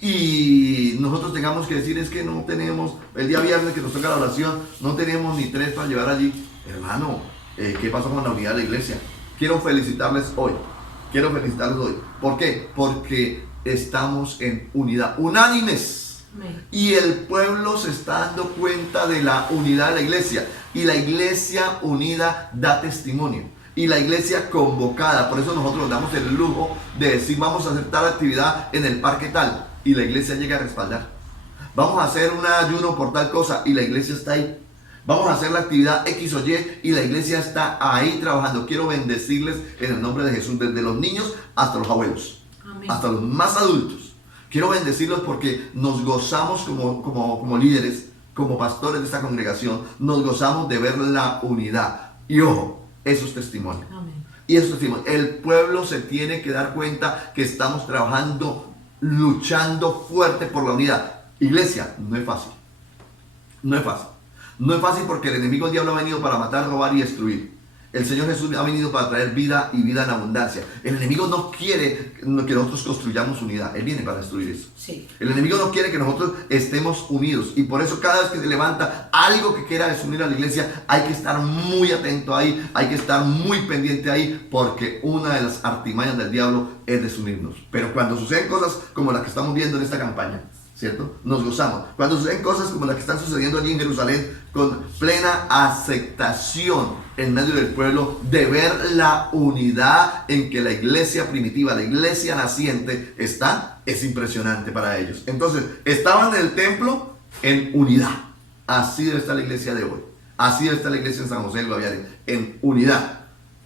y nosotros tengamos que decir es que no tenemos, el día viernes que nos toca la oración, no tenemos ni 3 para llevar allí. Hermano, ¿qué pasó con la unidad de la iglesia? Quiero felicitarles hoy. ¿Por qué? Porque estamos en unidad, unánimes. Y el pueblo se está dando cuenta de la unidad de la iglesia. Y la iglesia unida da testimonio. Y la iglesia convocada, por eso nosotros nos damos el lujo de decir vamos a hacer tal actividad en el parque tal. Y la iglesia llega a respaldar. Vamos a hacer un ayuno por tal cosa y la iglesia está ahí. Vamos a hacer la actividad X o Y y la iglesia está ahí trabajando. Quiero bendecirles en el nombre de Jesús, desde los niños hasta los abuelos. Amén. Hasta los más adultos. Quiero bendecirlos porque nos gozamos como líderes, como pastores de esta congregación, nos gozamos de ver la unidad. Y ojo, eso es testimonio. Amén. Y eso es testimonio. El pueblo se tiene que dar cuenta que estamos trabajando, luchando fuerte por la unidad. Iglesia, no es fácil. No es fácil. No es fácil porque el enemigo, el diablo, ha venido para matar, robar y destruir. El Señor Jesús ha venido para traer vida y vida en abundancia. El enemigo no quiere que nosotros construyamos unidad. Él viene para destruir eso. Sí. El enemigo no quiere que nosotros estemos unidos. Y por eso cada vez que se levanta algo que quiera desunir a la iglesia, hay que estar muy atento ahí. Hay que estar muy pendiente ahí. Porque una de las artimañas del diablo es desunirnos. Pero cuando suceden cosas como las que estamos viendo en esta campaña, ¿cierto? Nos gozamos. Cuando suceden cosas como las que están sucediendo allí en Jerusalén, con plena aceptación en medio del pueblo, de ver la unidad en que la iglesia primitiva, la iglesia naciente está, es impresionante para ellos. Entonces, estaban en el templo en unidad. Así debe estar la iglesia de hoy. Así debe estar la iglesia en San José del Guaviare, en unidad.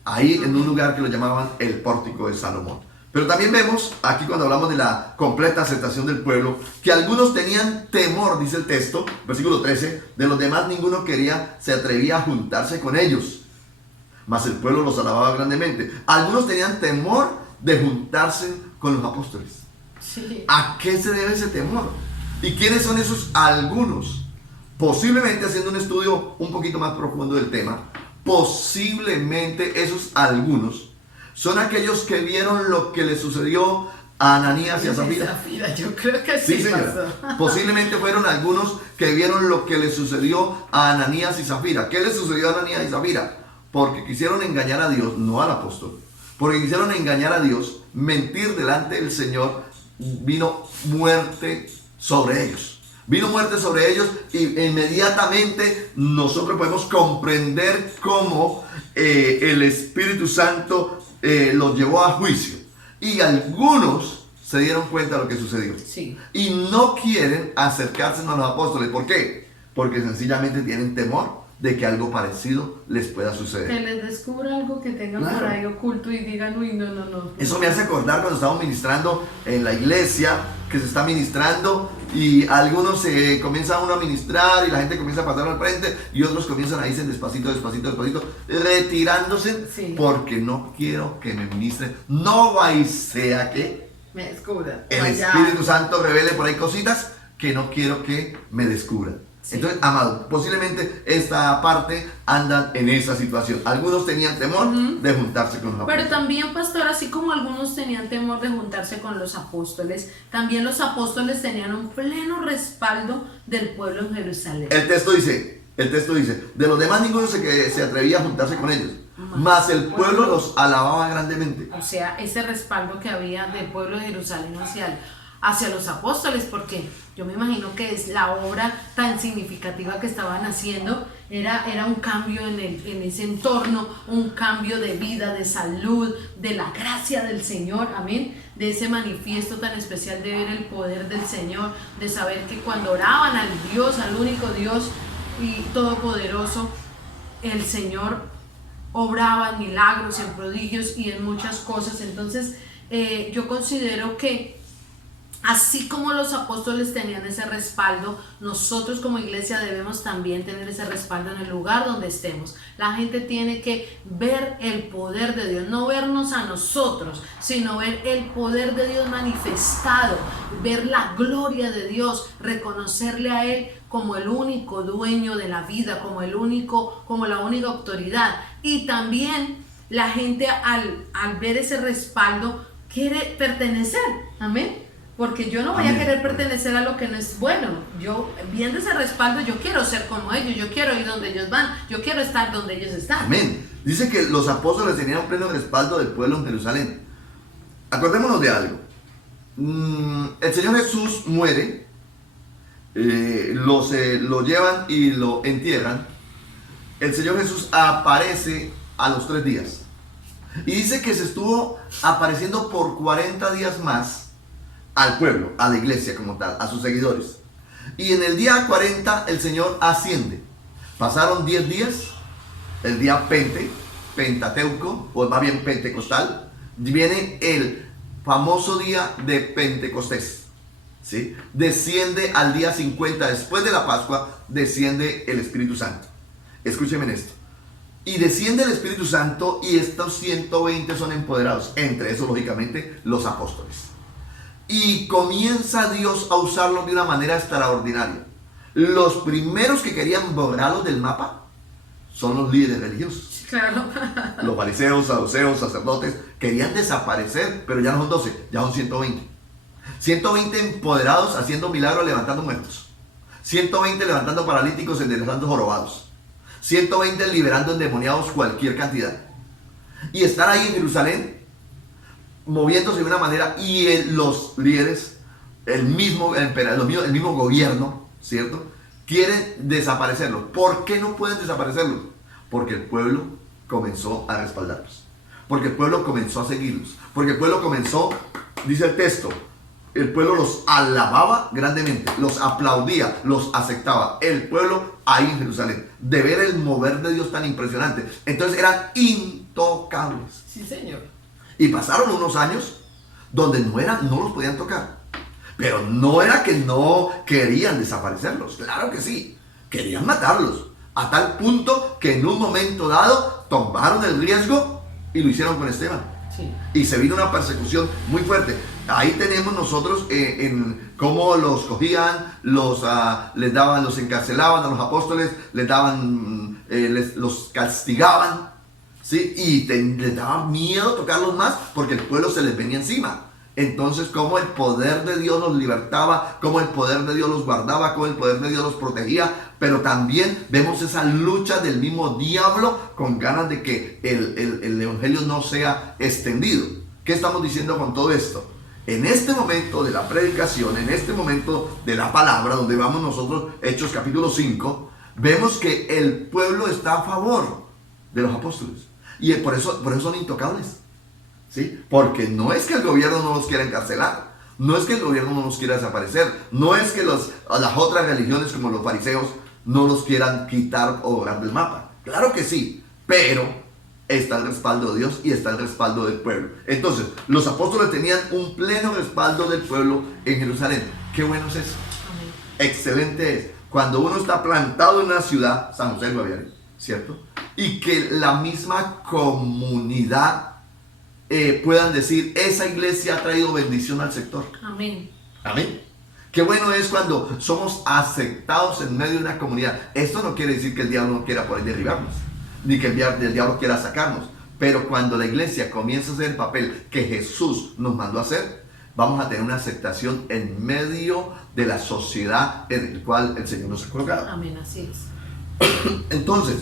Ahí en un lugar que lo llamaban el Pórtico de Salomón. Pero también vemos, aquí cuando hablamos de la completa aceptación del pueblo, que algunos tenían temor, dice el texto, versículo 13, de los demás ninguno se atrevía a juntarse con ellos, mas el pueblo los alababa grandemente. Algunos tenían temor de juntarse con los apóstoles. Sí. ¿A qué se debe ese temor? ¿Y quiénes son esos algunos? Posiblemente, haciendo un estudio un poquito más profundo del tema, posiblemente esos algunos son aquellos que vieron lo que le sucedió a Ananías y a Zafira. Yo creo que sí, señora. Posiblemente fueron algunos que vieron lo que le sucedió a Ananías y Zafira. ¿Qué le sucedió a Ananías y Zafira? Porque quisieron engañar a Dios, no al apóstol. Porque quisieron engañar a Dios, mentir delante del Señor. Vino muerte sobre ellos. Vino muerte sobre ellos y inmediatamente nosotros podemos comprender cómo el Espíritu Santo los llevó a juicio. Y algunos se dieron cuenta de lo que sucedió. Sí. Y no quieren acercarse a los apóstoles. ¿Por qué? Porque sencillamente tienen temor de que algo parecido les pueda suceder. Que les descubra algo que tengan por ahí oculto y digan, uy, no. Eso me hace acordar cuando estamos ministrando en la iglesia, que se está ministrando y algunos se comienza uno a ministrar y la gente comienza a pasar al frente y otros comienzan a irse despacito, retirándose, sí, porque no quiero que me ministren. No va y sea que me descubran. El Espíritu Santo revele por ahí cositas que no quiero que me descubran. Sí. Entonces, amado, posiblemente esta parte andan en esa situación. Algunos tenían temor de juntarse con los apóstoles. Pero también, pastor, así como algunos tenían temor de juntarse con los apóstoles, también los apóstoles tenían un pleno respaldo del pueblo en Jerusalén. El texto dice, de los demás ninguno se atrevía a juntarse con ellos, mas el pueblo los alababa grandemente. O sea, ese respaldo que había del pueblo de Jerusalén hacia los apóstoles, porque yo me imagino que es la obra tan significativa que estaban haciendo Era un cambio en ese entorno, un cambio de vida, de salud, de la gracia del Señor, amén, de ese manifiesto tan especial de ver el poder del Señor, de saber que cuando oraban al Dios, al único Dios y todopoderoso, el Señor obraba en milagros, en prodigios y en muchas cosas. Entonces yo considero que así como los apóstoles tenían ese respaldo, nosotros como iglesia debemos también tener ese respaldo en el lugar donde estemos. La gente tiene que ver el poder de Dios, no vernos a nosotros, sino ver el poder de Dios manifestado, ver la gloria de Dios, reconocerle a Él como el único dueño de la vida, como la única autoridad. Y también la gente al ver ese respaldo quiere pertenecer, amén. Porque yo no voy a querer pertenecer a lo que no es bueno. Yo, viendo ese respaldo, yo quiero ser como ellos, yo quiero ir donde ellos van, yo quiero estar donde ellos están. Amén. Dice que los apóstoles tenían un pleno respaldo del pueblo en Jerusalén. Acordémonos de algo. El Señor Jesús muere, lo llevan y lo entierran. El Señor Jesús aparece a los 3 días. Y dice que se estuvo apareciendo por 40 días más al pueblo, a la iglesia como tal, a sus seguidores. Y en el día 40 el Señor asciende. Pasaron 10 días, el día Pentateuco, o más bien Pentecostal, viene el famoso día de Pentecostés, ¿sí? Desciende al día 50, después de la Pascua, desciende el Espíritu Santo. Escúchenme en esto. Y desciende el Espíritu Santo y estos 120 son empoderados, entre esos lógicamente los apóstoles. Y comienza Dios a usarlos de una manera extraordinaria. Los primeros que querían borrarlos del mapa son los líderes religiosos. Claro. Los fariseos, saduceos, sacerdotes querían desaparecer, pero ya no son 12, ya son 120. 120 empoderados haciendo milagros, levantando muertos. 120 levantando paralíticos, enderezando jorobados. 120 liberando endemoniados, cualquier cantidad. Y estar ahí en Jerusalén, moviéndose de una manera, y los líderes, el mismo gobierno, ¿cierto? Quieren desaparecerlo. ¿Por qué no pueden desaparecerlo? Porque el pueblo comenzó a respaldarlos. Porque el pueblo comenzó a seguirlos. Porque el pueblo comenzó, dice el texto, el pueblo los alababa grandemente, los aplaudía, los aceptaba. El pueblo ahí en Jerusalén, de ver el mover de Dios tan impresionante. Entonces eran intocables. Sí, Señor. Y pasaron unos años donde no los podían tocar. Pero no era que no querían desaparecerlos. Claro que sí. Querían matarlos. A tal punto que en un momento dado tomaron el riesgo y lo hicieron con Esteban. Sí. Y se vino una persecución muy fuerte. Ahí tenemos nosotros en cómo los cogían, los encarcelaban a los apóstoles, los castigaban. ¿Sí? Y les daba miedo tocarlos más porque el pueblo se les venía encima. Entonces, cómo el poder de Dios los libertaba, cómo el poder de Dios los guardaba, cómo el poder de Dios los protegía. Pero también vemos esa lucha del mismo diablo con ganas de que el evangelio no sea extendido. ¿Qué estamos diciendo con todo esto? En este momento de la predicación, en este momento de la palabra, donde vamos nosotros, Hechos capítulo 5, vemos que el pueblo está a favor de los apóstoles. Y por eso son intocables, ¿sí? Porque no es que el gobierno no los quiera encarcelar, no es que el gobierno no los quiera desaparecer, no es que las otras religiones como los fariseos no los quieran quitar o borrar del mapa. Claro que sí, pero está el respaldo de Dios y está el respaldo del pueblo. Entonces, los apóstoles tenían un pleno respaldo del pueblo en Jerusalén. Qué bueno es eso. Amén. Excelente es. Cuando uno está plantado en una ciudad, San José del Guaviare, ¿cierto? Y que la misma comunidad puedan decir, esa iglesia ha traído bendición al sector. Amén. Amén. Qué bueno es cuando somos aceptados en medio de una comunidad. Esto no quiere decir que el diablo no quiera por ahí derribarnos, ni que el diablo quiera sacarnos. Pero cuando la iglesia comienza a hacer el papel que Jesús nos mandó a hacer, vamos a tener una aceptación en medio de la sociedad en el cual el Señor nos ha colocado. Amén, así es. Entonces,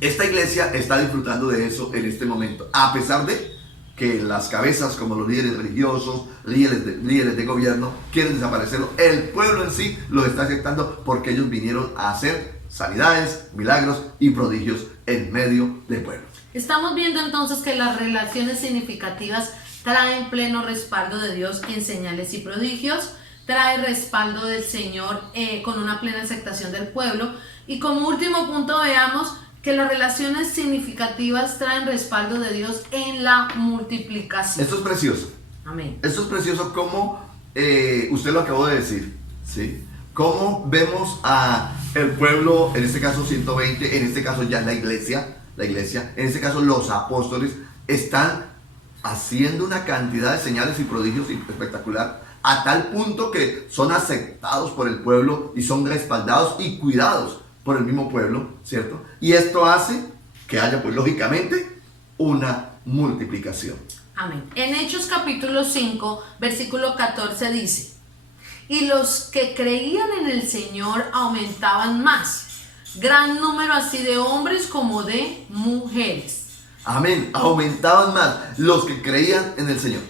esta iglesia está disfrutando de eso en este momento, a pesar de que las cabezas como los líderes religiosos, líderes de gobierno quieren desaparecerlo. El pueblo en sí lo está aceptando porque ellos vinieron a ser sanidades, milagros y prodigios en medio del pueblo. Estamos viendo entonces que las relaciones significativas traen pleno respaldo de Dios en señales y prodigios, trae respaldo del Señor con una plena aceptación del pueblo. Y como último punto veamos que las relaciones significativas traen respaldo de Dios en la multiplicación. Esto es precioso. Amén. Esto es precioso como usted lo acabó de decir, ¿sí? Cómo vemos a el pueblo, en este caso 120, en este caso ya la iglesia, en este caso los apóstoles, están haciendo una cantidad de señales y prodigios espectacular, a tal punto que son aceptados por el pueblo y son respaldados y cuidados por el mismo pueblo, ¿cierto? Y esto hace que haya, pues lógicamente, una multiplicación. Amén. En Hechos capítulo 5, versículo 14 dice: y los que creían en el Señor aumentaban más, gran número así de hombres como de mujeres. Amén. Aumentaban más los que creían en el Señor.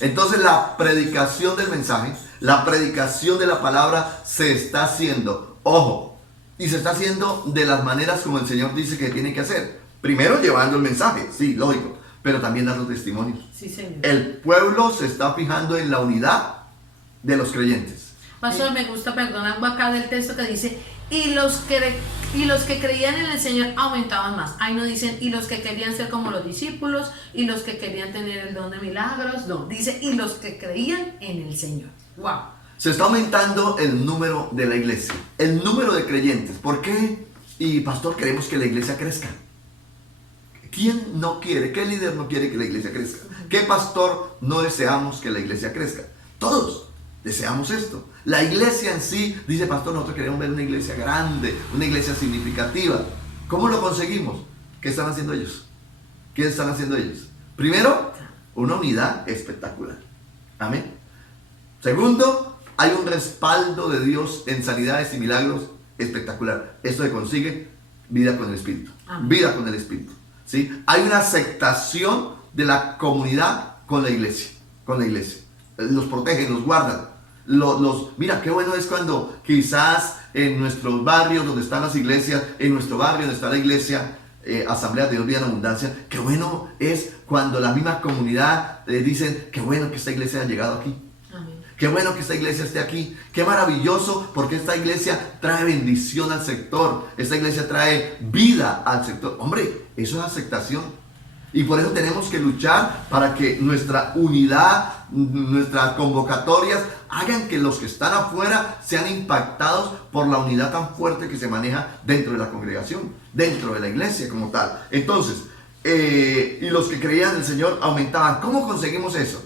Entonces la predicación del mensaje, la predicación de la palabra se está haciendo, ojo, y se está haciendo de las maneras como el Señor dice que tiene que hacer. Primero llevando el mensaje, sí, lógico, pero también dando testimonio. Sí, Señor. El pueblo se está fijando en la unidad de los creyentes. Pastor, me gusta, perdón, algo acá del texto que dice: y los que creían en el Señor aumentaban más. Ahí no dicen y los que querían ser como los discípulos y los que querían tener el don de milagros. No, dice y los que creían en el Señor. Wow. Se está aumentando el número de la iglesia, el número de creyentes. ¿Por qué? Y pastor, queremos que la iglesia crezca. ¿Quién no quiere? ¿Qué líder no quiere que la iglesia crezca? ¿Qué pastor no deseamos que la iglesia crezca? Todos deseamos esto. La iglesia en sí, dice pastor, nosotros queremos ver una iglesia grande, una iglesia significativa. ¿Cómo lo conseguimos? ¿Qué están haciendo ellos? ¿Qué están haciendo ellos? Primero, una unidad espectacular. Amén. Segundo, hay un respaldo de Dios en sanidades y milagros espectacular. Esto se consigue vida con el Espíritu. Amén. Vida con el Espíritu. ¿Sí? Hay una aceptación de la comunidad con la iglesia. Con la iglesia. Los protegen, los guardan. Mira, qué bueno es cuando quizás en nuestros barrios donde están las iglesias, en nuestro barrio donde está la iglesia, Asamblea de Dios Vida en Abundancia, qué bueno es cuando la misma comunidad dicen, qué bueno que esta iglesia haya llegado aquí. Amén. Qué bueno que esta iglesia esté aquí. Qué maravilloso, porque esta iglesia trae bendición al sector. Esta iglesia trae vida al sector. Hombre, eso es aceptación. Y por eso tenemos que luchar para que nuestra unidad, nuestras convocatorias hagan que los que están afuera sean impactados por la unidad tan fuerte que se maneja dentro de la congregación, dentro de la iglesia como tal. Entonces, y los que creían en el Señor aumentaban. ¿Cómo conseguimos eso?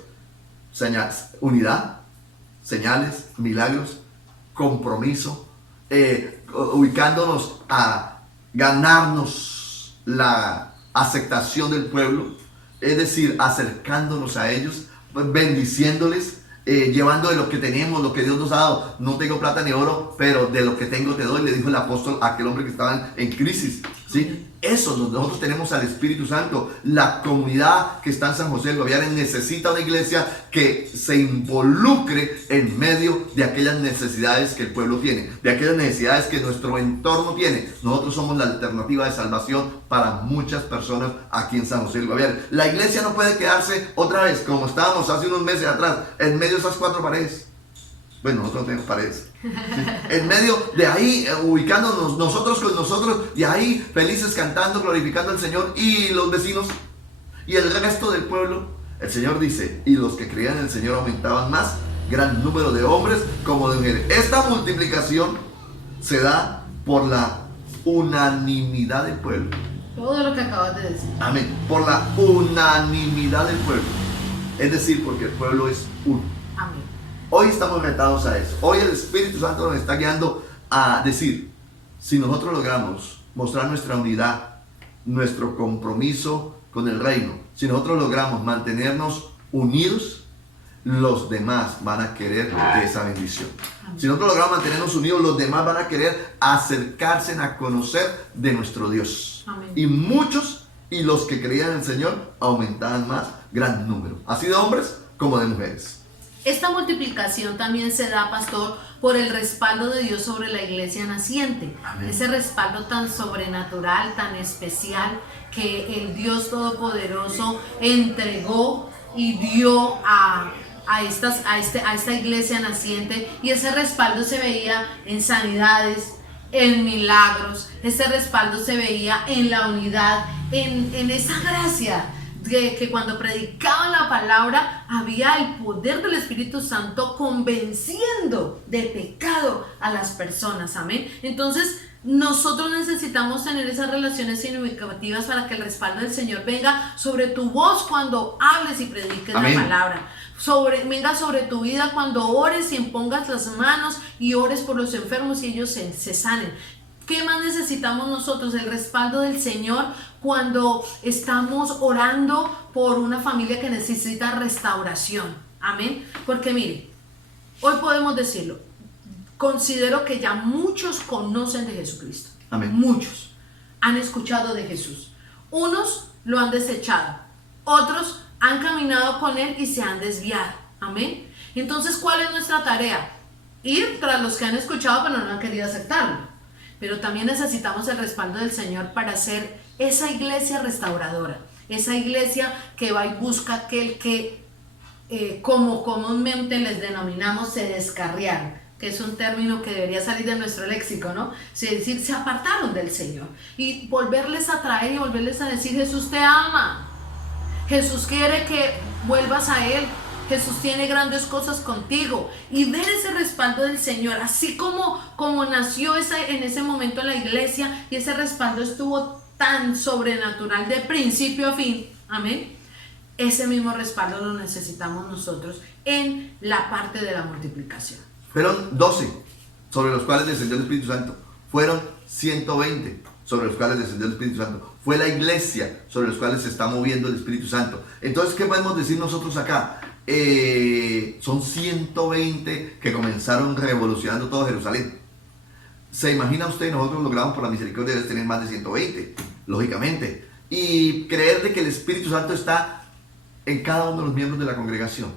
Unidad, señales, milagros, compromiso, ubicándonos a ganarnos la aceptación del pueblo, es decir, acercándonos a ellos, bendiciéndoles, llevando de lo que tenemos, lo que Dios nos ha dado. No tengo plata ni oro, pero de lo que tengo te doy, le dijo el apóstol a aquel hombre que estaba en crisis, ¿sí? Eso, nosotros tenemos al Espíritu Santo. La comunidad que está en San José del Guaviare necesita una iglesia que se involucre en medio de aquellas necesidades que el pueblo tiene, de aquellas necesidades que nuestro entorno tiene. Nosotros somos la alternativa de salvación para muchas personas aquí en San José del Guaviare. La iglesia no puede quedarse otra vez como estábamos hace unos meses atrás, en medio de esas cuatro paredes. Bueno, nosotros no tenemos paredes. ¿Sí? En medio de ahí, ubicándonos nosotros con nosotros, y ahí felices cantando, glorificando al Señor, y los vecinos y el resto del pueblo. El Señor dice, y los que creían en el Señor aumentaban más, gran número de hombres como de mujeres. Esta multiplicación se da por la unanimidad del pueblo. Todo lo que acabas de decir. Amén. Por la unanimidad del pueblo. Es decir, porque el pueblo es uno. Amén. Hoy estamos retados a eso. Hoy el Espíritu Santo nos está guiando a decir, si nosotros logramos mostrar nuestra unidad, nuestro compromiso con el reino, si nosotros logramos mantenernos unidos, los demás van a querer de esa bendición. Si nosotros logramos mantenernos unidos, los demás van a querer acercarse a conocer de nuestro Dios. Amén. Y muchos, y los que creían en el Señor, aumentaban más, gran número, así de hombres como de mujeres. Esta multiplicación también se da, pastor, por el respaldo de Dios sobre la iglesia naciente. Amén. Ese respaldo tan sobrenatural, tan especial, que el Dios Todopoderoso entregó y dio a esta iglesia naciente. Y ese respaldo se veía en sanidades, en milagros. Ese respaldo se veía en la unidad, en esa gracia que cuando predicaban la palabra había el poder del Espíritu Santo convenciendo de pecado a las personas. Amén. Entonces nosotros necesitamos tener esas relaciones significativas para que el respaldo del Señor venga sobre tu voz cuando hables y prediques Amén. la palabra. Venga sobre tu vida cuando ores y impongas las manos y ores por los enfermos y ellos se sanen. ¿Qué más necesitamos nosotros? El respaldo del Señor cuando estamos orando por una familia que necesita restauración. Amén. Porque mire, hoy podemos decirlo. Considero que ya muchos conocen de Jesucristo. Amén. Muchos han escuchado de Jesús. Unos lo han desechado. Otros han caminado con Él y se han desviado. Amén. Entonces, ¿cuál es nuestra tarea? Ir tras los que han escuchado pero no han querido aceptarlo. Pero también necesitamos el respaldo del Señor para ser esa iglesia restauradora. Esa iglesia que va y busca aquel que, como comúnmente les denominamos, se descarriaron, que es un término que debería salir de nuestro léxico, ¿no? Es decir, se apartaron del Señor. Y volverles a traer y volverles a decir: Jesús te ama. Jesús quiere que vuelvas a Él. Jesús tiene grandes cosas contigo. Y ver ese respaldo del Señor, así como nació en ese momento la iglesia, y ese respaldo estuvo tan sobrenatural de principio a fin. Amén. Ese mismo respaldo lo necesitamos nosotros en la parte de la multiplicación. Fueron 12 sobre los cuales descendió el Espíritu Santo. Fueron 120 sobre los cuales descendió el Espíritu Santo. Fue la iglesia sobre los cuales se está moviendo el Espíritu Santo. Entonces, ¿qué podemos decir nosotros acá? Son 120 que comenzaron revolucionando todo Jerusalén. ¿Se imagina usted? Nosotros logramos por la misericordia de Dios tener más de 120, lógicamente. Y creer de que el Espíritu Santo está en cada uno de los miembros de la congregación.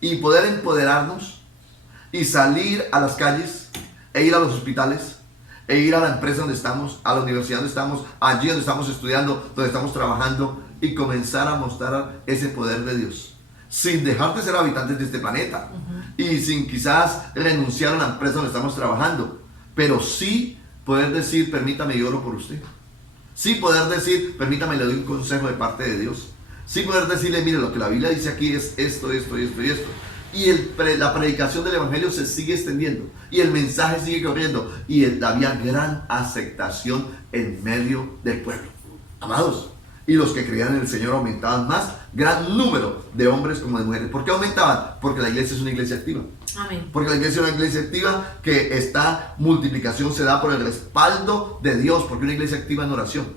Y poder empoderarnos y salir a las calles, e ir a los hospitales, e ir a la empresa donde estamos, a la universidad donde estamos, allí donde estamos estudiando, donde estamos trabajando, y comenzar a mostrar ese poder de Dios, sin dejar de ser habitantes de este planeta, y sin quizás renunciar a la empresa donde estamos trabajando, pero sí poder decir: permítame, yo oro por usted. Sí poder decir: permítame, le doy un consejo de parte de Dios. Sí poder decirle: mire, lo que la Biblia dice aquí es esto, esto y esto y esto. Y la predicación del Evangelio se sigue extendiendo, y el mensaje sigue corriendo, y había gran aceptación en medio del pueblo. Amados, y los que creían en el Señor aumentaban más, gran número de hombres como de mujeres. ¿Por qué aumentaban? Porque la iglesia es una iglesia activa. Amén. Porque la iglesia es una iglesia activa, que esta multiplicación se da por el respaldo de Dios, porque una iglesia activa en oración,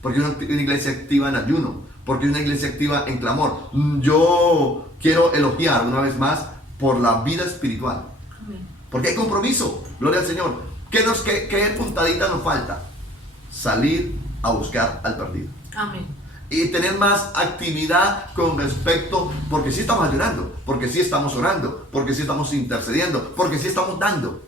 porque una iglesia activa en ayuno, porque una iglesia activa en clamor. Yo quiero elogiar una vez más por la vida espiritual. Amén. Porque hay compromiso, gloria al Señor. ¿Qué puntadita nos falta? Salir a buscar al perdido. Amén. Y tener más actividad con respecto, porque sí estamos ayunando, porque sí estamos orando, porque sí estamos intercediendo, porque sí estamos dando,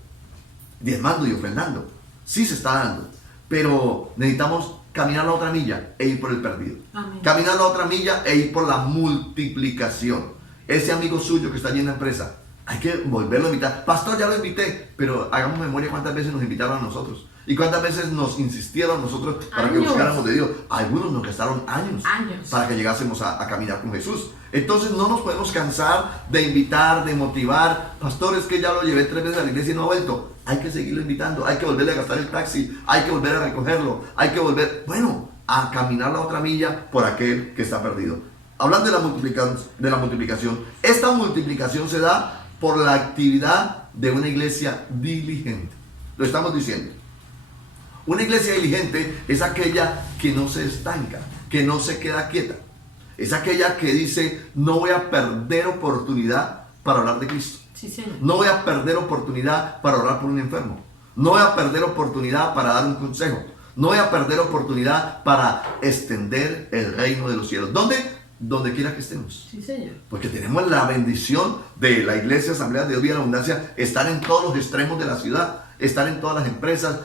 diezmando y ofrendando. Sí se está dando, pero necesitamos caminar la otra milla e ir por el perdido. Amén. Caminar la otra milla e ir por la multiplicación. Ese amigo suyo que está allí en la empresa, hay que volverlo a invitar. Pastor, ya lo invité, pero hagamos memoria cuántas veces nos invitaron a nosotros y cuántas veces nos insistieron a nosotros para que buscáramos de Dios. Algunos nos gastaron años para que llegásemos a caminar con Jesús. Entonces no nos podemos cansar de invitar, de motivar. Pastor, es que ya lo llevé 3 veces a la iglesia y no ha vuelto. Hay que seguirlo invitando, hay que volverle a gastar el taxi, hay que volver a recogerlo, hay que volver, a caminar la otra milla por aquel que está perdido. Hablando de la multiplicación, esta multiplicación se da por la actividad de una iglesia diligente. Lo estamos diciendo. Una iglesia diligente es aquella que no se estanca, que no se queda quieta. Es aquella que dice: no voy a perder oportunidad para hablar de Cristo. Sí, Señor. No voy a perder oportunidad para orar por un enfermo. No voy a perder oportunidad para dar un consejo. No voy a perder oportunidad para extender el reino de los cielos. ¿Dónde? donde quiera que estemos. Sí, Señor. Porque tenemos la bendición de la iglesia Asamblea de Dios Vida en Abundancia, estar en todos los extremos de la ciudad, estar en todas las empresas,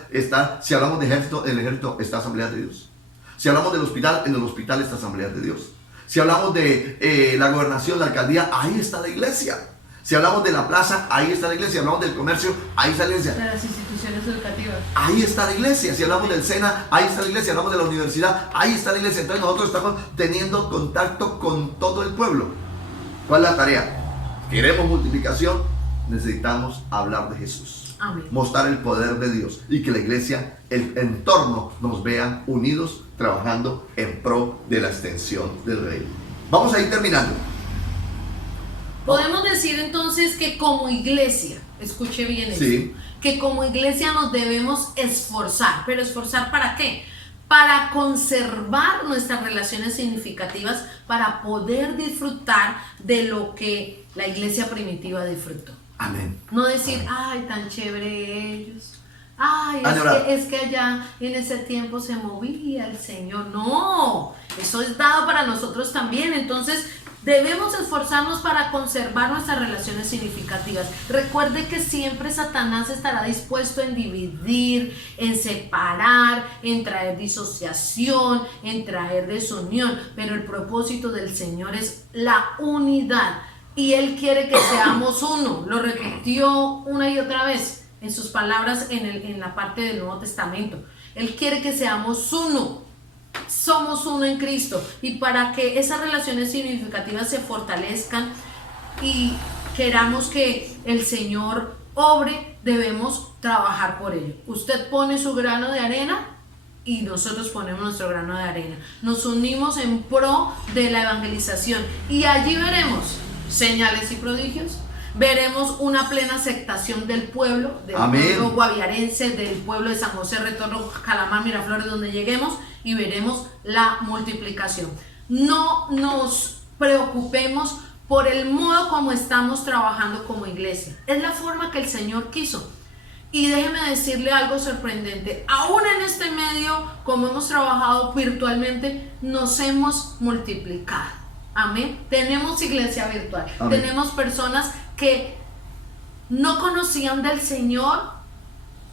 si hablamos de ejército, el ejército está Asamblea de Dios. Si hablamos del hospital, en el hospital está Asamblea de Dios. Si hablamos de la gobernación, la alcaldía, ahí está la iglesia. Si hablamos de la plaza, ahí está la iglesia. Si hablamos del comercio, ahí está la iglesia. De las instituciones educativas. Ahí está la iglesia. Si hablamos del SENA, ahí está la iglesia. Si hablamos de la universidad, ahí está la iglesia. Entonces nosotros estamos teniendo contacto con todo el pueblo. ¿Cuál es la tarea? Queremos multiplicación, necesitamos hablar de Jesús. Amén. Mostrar el poder de Dios y que la iglesia, el entorno, nos vean unidos, trabajando en pro de la extensión del reino. Vamos a ir terminando. Podemos decir entonces que como iglesia, escuche bien eso, Sí. que como iglesia nos debemos esforzar, pero ¿esforzar para qué? Para conservar nuestras relaciones significativas, para poder disfrutar de lo que la iglesia primitiva disfrutó. Amén. No decir, ay, tan chévere ellos. Ay, es que allá en ese tiempo se movía el Señor. No, eso es dado para nosotros también. Entonces, debemos esforzarnos para conservar nuestras relaciones significativas. Recuerde que siempre Satanás estará dispuesto en dividir, en separar, en traer disociación, en traer desunión. Pero el propósito del Señor es la unidad. Y Él quiere que seamos uno. Lo repitió una y otra vez en sus palabras en la parte del Nuevo Testamento. Él quiere que seamos uno. Somos uno en Cristo. Y para que esas relaciones significativas se fortalezcan y queramos que el Señor obre, debemos trabajar por ello. Usted pone su grano de arena y nosotros ponemos nuestro grano de arena. Nos unimos en pro de la evangelización y allí veremos señales y prodigios. Veremos una plena aceptación del pueblo, del pueblo guaviarense, del pueblo de San José, Retorno, Calamar, Miraflores, donde lleguemos, y veremos la multiplicación. No nos preocupemos por el modo como estamos trabajando como iglesia. Es la forma que el Señor quiso. Y déjeme decirle algo sorprendente. Aún en este medio, como hemos trabajado virtualmente, nos hemos multiplicado. Amén. Tenemos iglesia virtual. Amén. Tenemos personas que no conocían del Señor,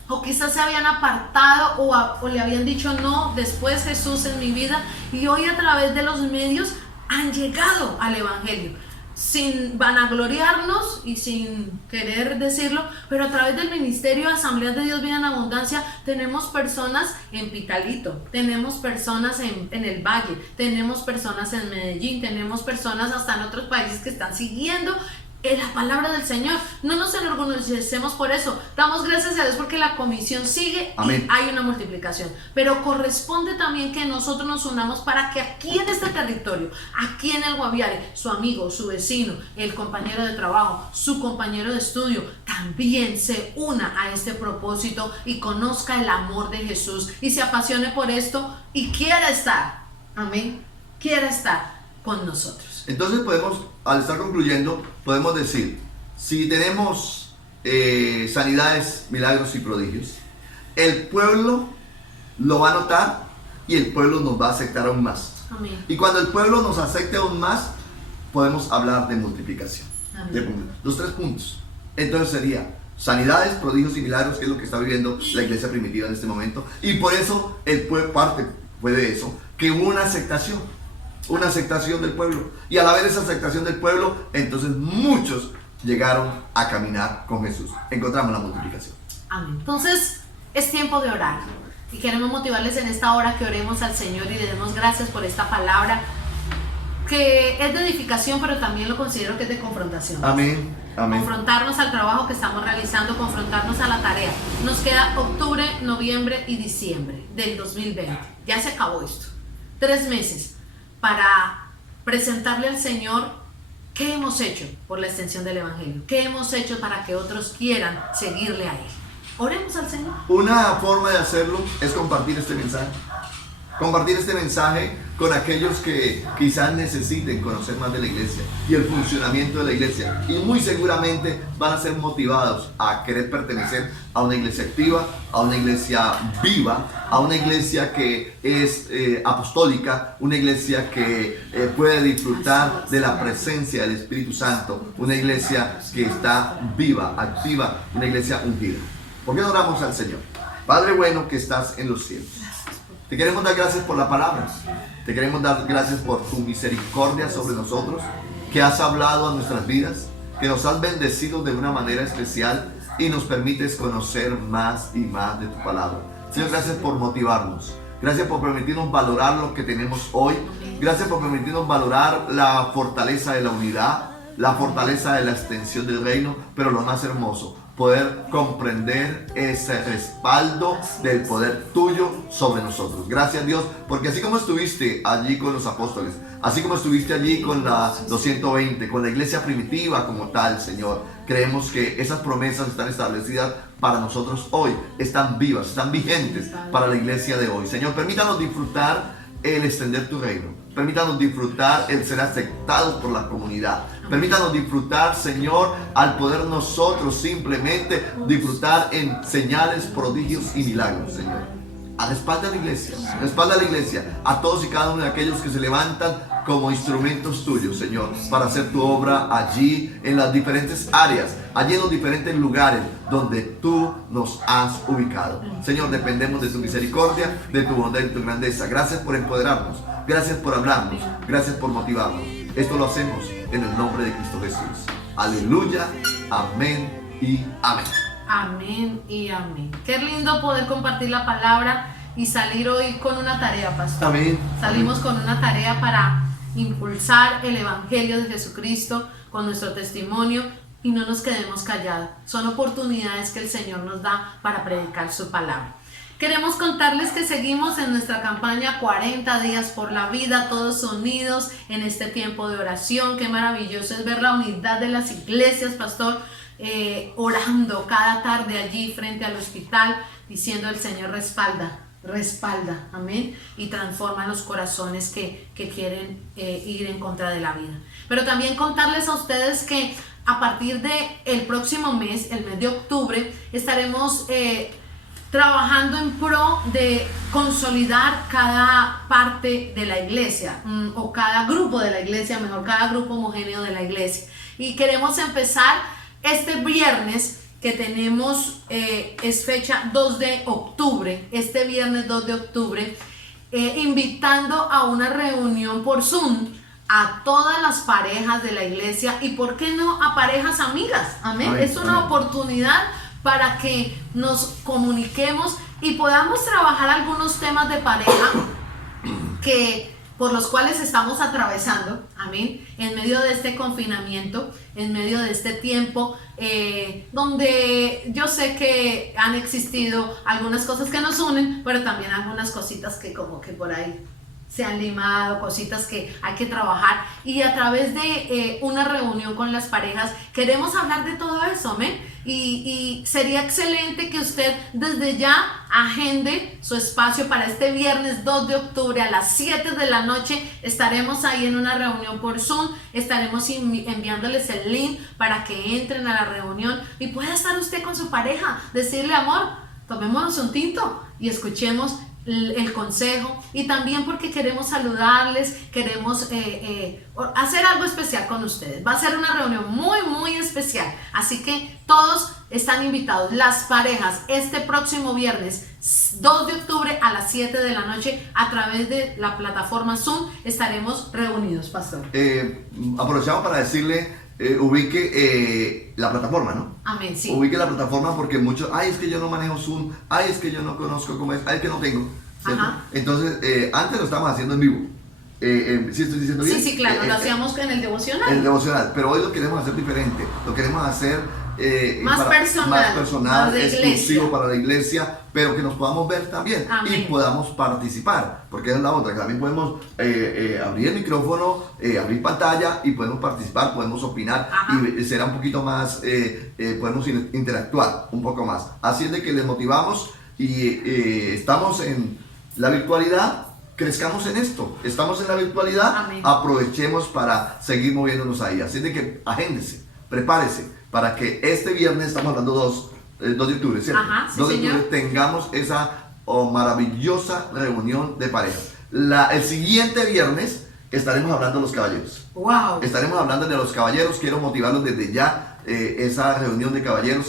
o quizás se habían apartado o le habían dicho no, después Jesús en mi vida, y hoy a través de los medios han llegado al Evangelio, sin vanagloriarnos y sin querer decirlo, pero a través del ministerio de Asambleas de Dios Vida en Abundancia tenemos personas en Pitalito, tenemos personas en el Valle, tenemos personas en Medellín, tenemos personas hasta en otros países que están siguiendo la palabra del Señor. No nos enorgullecemos por eso, damos gracias a Dios porque la comisión sigue. Amén. Y hay una multiplicación, pero corresponde también que nosotros nos unamos para que aquí en este territorio, aquí en el Guaviare, su amigo, su vecino, el compañero de trabajo, su compañero de estudio, también se una a este propósito y conozca el amor de Jesús y se apasione por esto y quiera estar, amén, quiera estar con nosotros. Entonces podemos, al estar concluyendo, podemos decir, si tenemos sanidades, milagros y prodigios, el pueblo lo va a notar y el pueblo nos va a aceptar aún más. Amén. Y cuando el pueblo nos acepte aún más, podemos hablar de multiplicación. Los 3 puntos. Entonces sería sanidades, prodigios y milagros, que es lo que está viviendo la iglesia primitiva en este momento. Y por eso parte fue de eso, que hubo una aceptación del pueblo, y al haber esa aceptación del pueblo, entonces muchos llegaron a caminar con Jesús. Encontramos la multiplicación. Amén. Entonces es tiempo de orar y queremos motivarles en esta hora que oremos al Señor y le demos gracias por esta palabra que es de edificación, pero también lo considero que es de confrontación. Amén. Amén. Confrontarnos al trabajo que estamos realizando, confrontarnos a la tarea. Nos queda octubre, noviembre y diciembre del 2020. Ya se acabó esto. 3 meses para presentarle al Señor qué hemos hecho por la extensión del Evangelio, qué hemos hecho para que otros quieran seguirle a Él. Oremos al Señor. Una forma de hacerlo es compartir este mensaje. compartir este mensaje con aquellos que quizás necesiten conocer más de la iglesia y el funcionamiento de la iglesia, y muy seguramente van a ser motivados a querer pertenecer a una iglesia activa, a una iglesia viva, a una iglesia que es apostólica, una iglesia que puede disfrutar de la presencia del Espíritu Santo, una iglesia que está viva, activa, una iglesia ungida. ¿Por qué no oramos al Señor? Padre bueno que estás en los cielos, te queremos dar gracias por la palabra. Te queremos dar gracias por tu misericordia sobre nosotros, que has hablado a nuestras vidas, que nos has bendecido de una manera especial y nos permites conocer más y más de tu palabra. Señor, gracias por motivarnos. Gracias por permitirnos valorar lo que tenemos hoy. Gracias por permitirnos valorar la fortaleza de la unidad, la fortaleza de la extensión del reino, pero lo más hermoso, poder comprender ese respaldo del poder tuyo sobre nosotros. Gracias, Dios, porque así como estuviste allí con los apóstoles, así como estuviste allí con los 120, con la iglesia primitiva como tal, Señor, creemos que esas promesas están establecidas para nosotros hoy, están vivas, están vigentes para la iglesia de hoy. Señor, permítanos disfrutar el extender tu reino. Permítanos disfrutar el ser aceptados por la comunidad. Permítanos disfrutar, Señor, al poder nosotros simplemente disfrutar en señales, prodigios y milagros, Señor. Respalda a la iglesia, a todos y cada uno de aquellos que se levantan como instrumentos tuyos, Señor, para hacer tu obra allí en las diferentes áreas, allí en los diferentes lugares donde tú nos has ubicado. Señor, dependemos de tu misericordia, de tu bondad y tu grandeza. Gracias por empoderarnos, gracias por hablarnos, gracias por motivarnos. Esto lo hacemos en el nombre de Cristo Jesús. Aleluya, amén y amén. Amén y amén. Qué lindo poder compartir la palabra y salir hoy con una tarea, pastor. Amén. Salimos con una tarea para impulsar el Evangelio de Jesucristo con nuestro testimonio y no nos quedemos callados. Son oportunidades que el Señor nos da para predicar su palabra. Queremos contarles que seguimos en nuestra campaña 40 días por la vida, todos unidos en este tiempo de oración. Qué maravilloso es ver la unidad de las iglesias, pastor, orando cada tarde allí frente al hospital, diciendo el Señor respalda, amén, y transforma los corazones que quieren ir en contra de la vida. Pero también contarles a ustedes que a partir del próximo mes, el mes de octubre, estaremos trabajando en pro de consolidar cada parte de la iglesia, o cada grupo de la iglesia, mejor, cada grupo homogéneo de la iglesia. Y queremos empezar este viernes que tenemos, es fecha 2 de octubre, este viernes 2 de octubre, invitando a una reunión por Zoom a todas las parejas de la iglesia y por qué no a parejas amigas, amén. Amén, es una amén. oportunidad para que nos comuniquemos y podamos trabajar algunos temas de pareja por los cuales estamos atravesando, amén, en medio de este confinamiento, en medio de este tiempo, donde yo sé que han existido algunas cosas que nos unen, pero también algunas cositas que como que por ahí se han limado, cositas que hay que trabajar, y a través de una reunión con las parejas queremos hablar de todo eso, amén. Y sería excelente que usted desde ya agende su espacio para este viernes 2 de octubre a las 7 de la noche. Estaremos ahí en una reunión por Zoom, estaremos enviándoles el link para que entren a la reunión y pueda estar usted con su pareja, decirle: amor, tomémonos un tinto y escuchemos el consejo, y también porque queremos saludarles, queremos hacer algo especial con ustedes. Va a ser una reunión muy especial, así que todos están invitados, las parejas, este próximo viernes 2 de octubre a las 7 de la noche a través de la plataforma Zoom estaremos reunidos, pastor. Aprovechamos para decirle, ubique la plataforma, ¿no? Amén, sí. Ubique la plataforma, porque muchos, es que yo no manejo Zoom, es que yo no conozco cómo es, es que no tengo, ¿cierto? Ajá. Entonces, antes lo estábamos haciendo en vivo. ¿Sí estoy diciendo bien? Sí, claro, lo hacíamos en el devocional. El devocional, pero hoy lo queremos hacer diferente, lo queremos hacer más personal, más de exclusivo iglesia, para la iglesia, pero que nos podamos ver también. Amén. Y podamos participar, porque es la otra, que también podemos abrir el micrófono, abrir pantalla y podemos participar, podemos opinar. Ajá. Y será un poquito más, podemos interactuar un poco más. Así es de que les motivamos y estamos en la virtualidad. crezcamos en esto. Estamos en la virtualidad, Amén. aprovechemos para seguir moviéndonos ahí. Así de que agéndese, prepárese para que este viernes, estamos hablando 2 de octubre, ¿cierto? Ajá, sí, 2 de señor. octubre tengamos esa maravillosa reunión de parejas. El siguiente viernes estaremos hablando de los caballeros. Wow. Estaremos hablando de los caballeros. Quiero motivarlos desde ya. Esa reunión de caballeros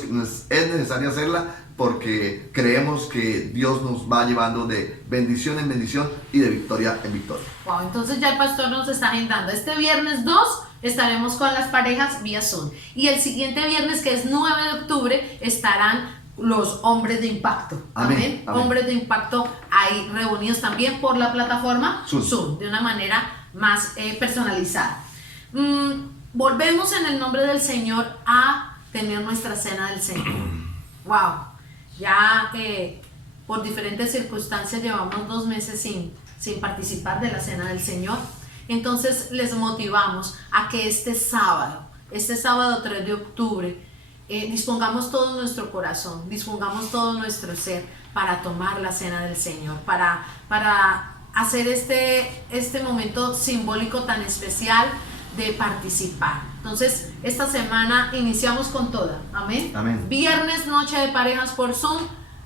es necesaria hacerla porque creemos que Dios nos va llevando de bendición en bendición y de victoria en victoria. Wow, entonces ya el pastor nos está agendando. Este viernes 2 estaremos con las parejas vía Zoom. Y el siguiente viernes, que es 9 de octubre, estarán los hombres de impacto. Amén, amén. Hombres de impacto ahí reunidos también por la plataforma Zoom, de una manera más personalizada. Volvemos en el nombre del Señor a tener nuestra cena del Señor. Wow, ya por diferentes circunstancias llevamos 2 meses sin participar de la cena del Señor. Entonces les motivamos a que este sábado 3 de octubre, dispongamos todo nuestro corazón, dispongamos todo nuestro ser para tomar la cena del Señor, para hacer este momento simbólico tan especial de participar. Entonces, esta semana iniciamos con toda. Amén. Amén. Viernes, noche de parejas por Zoom.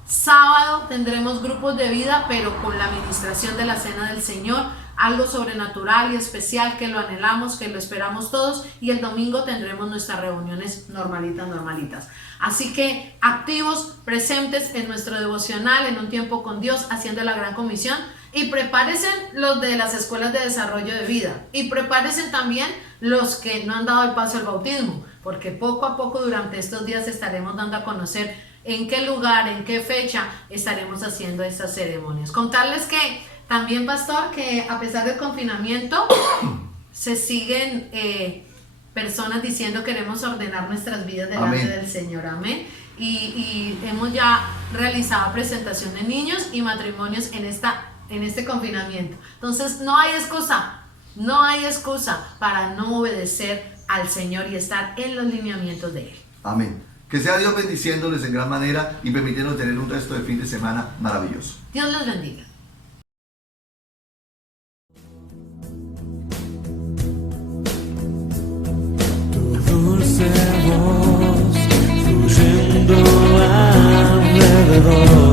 Sábado tendremos grupos de vida, pero con la administración de la cena del Señor, algo sobrenatural y especial que lo anhelamos, que lo esperamos todos. Y el domingo tendremos nuestras reuniones normalitas. Así que activos, presentes en nuestro devocional, en un tiempo con Dios, haciendo la gran comisión. Y prepárense los de las escuelas de desarrollo de vida. Y prepárense también los que no han dado el paso al bautismo, porque poco a poco durante estos días estaremos dando a conocer en qué lugar, en qué fecha estaremos haciendo estas ceremonias. Contarles que también, pastor, que a pesar del confinamiento se siguen personas diciendo queremos ordenar nuestras vidas delante Amén. del Señor. Amén. Y hemos ya realizado presentación de niños y matrimonios en este confinamiento. Entonces no hay excusa para no obedecer al Señor y estar en los lineamientos de Él. Amén. Que sea Dios bendiciéndoles en gran manera y permitiéndonos tener un resto de fin de semana maravilloso. Dios los bendiga. Tu dulce voz fluyendo alrededor.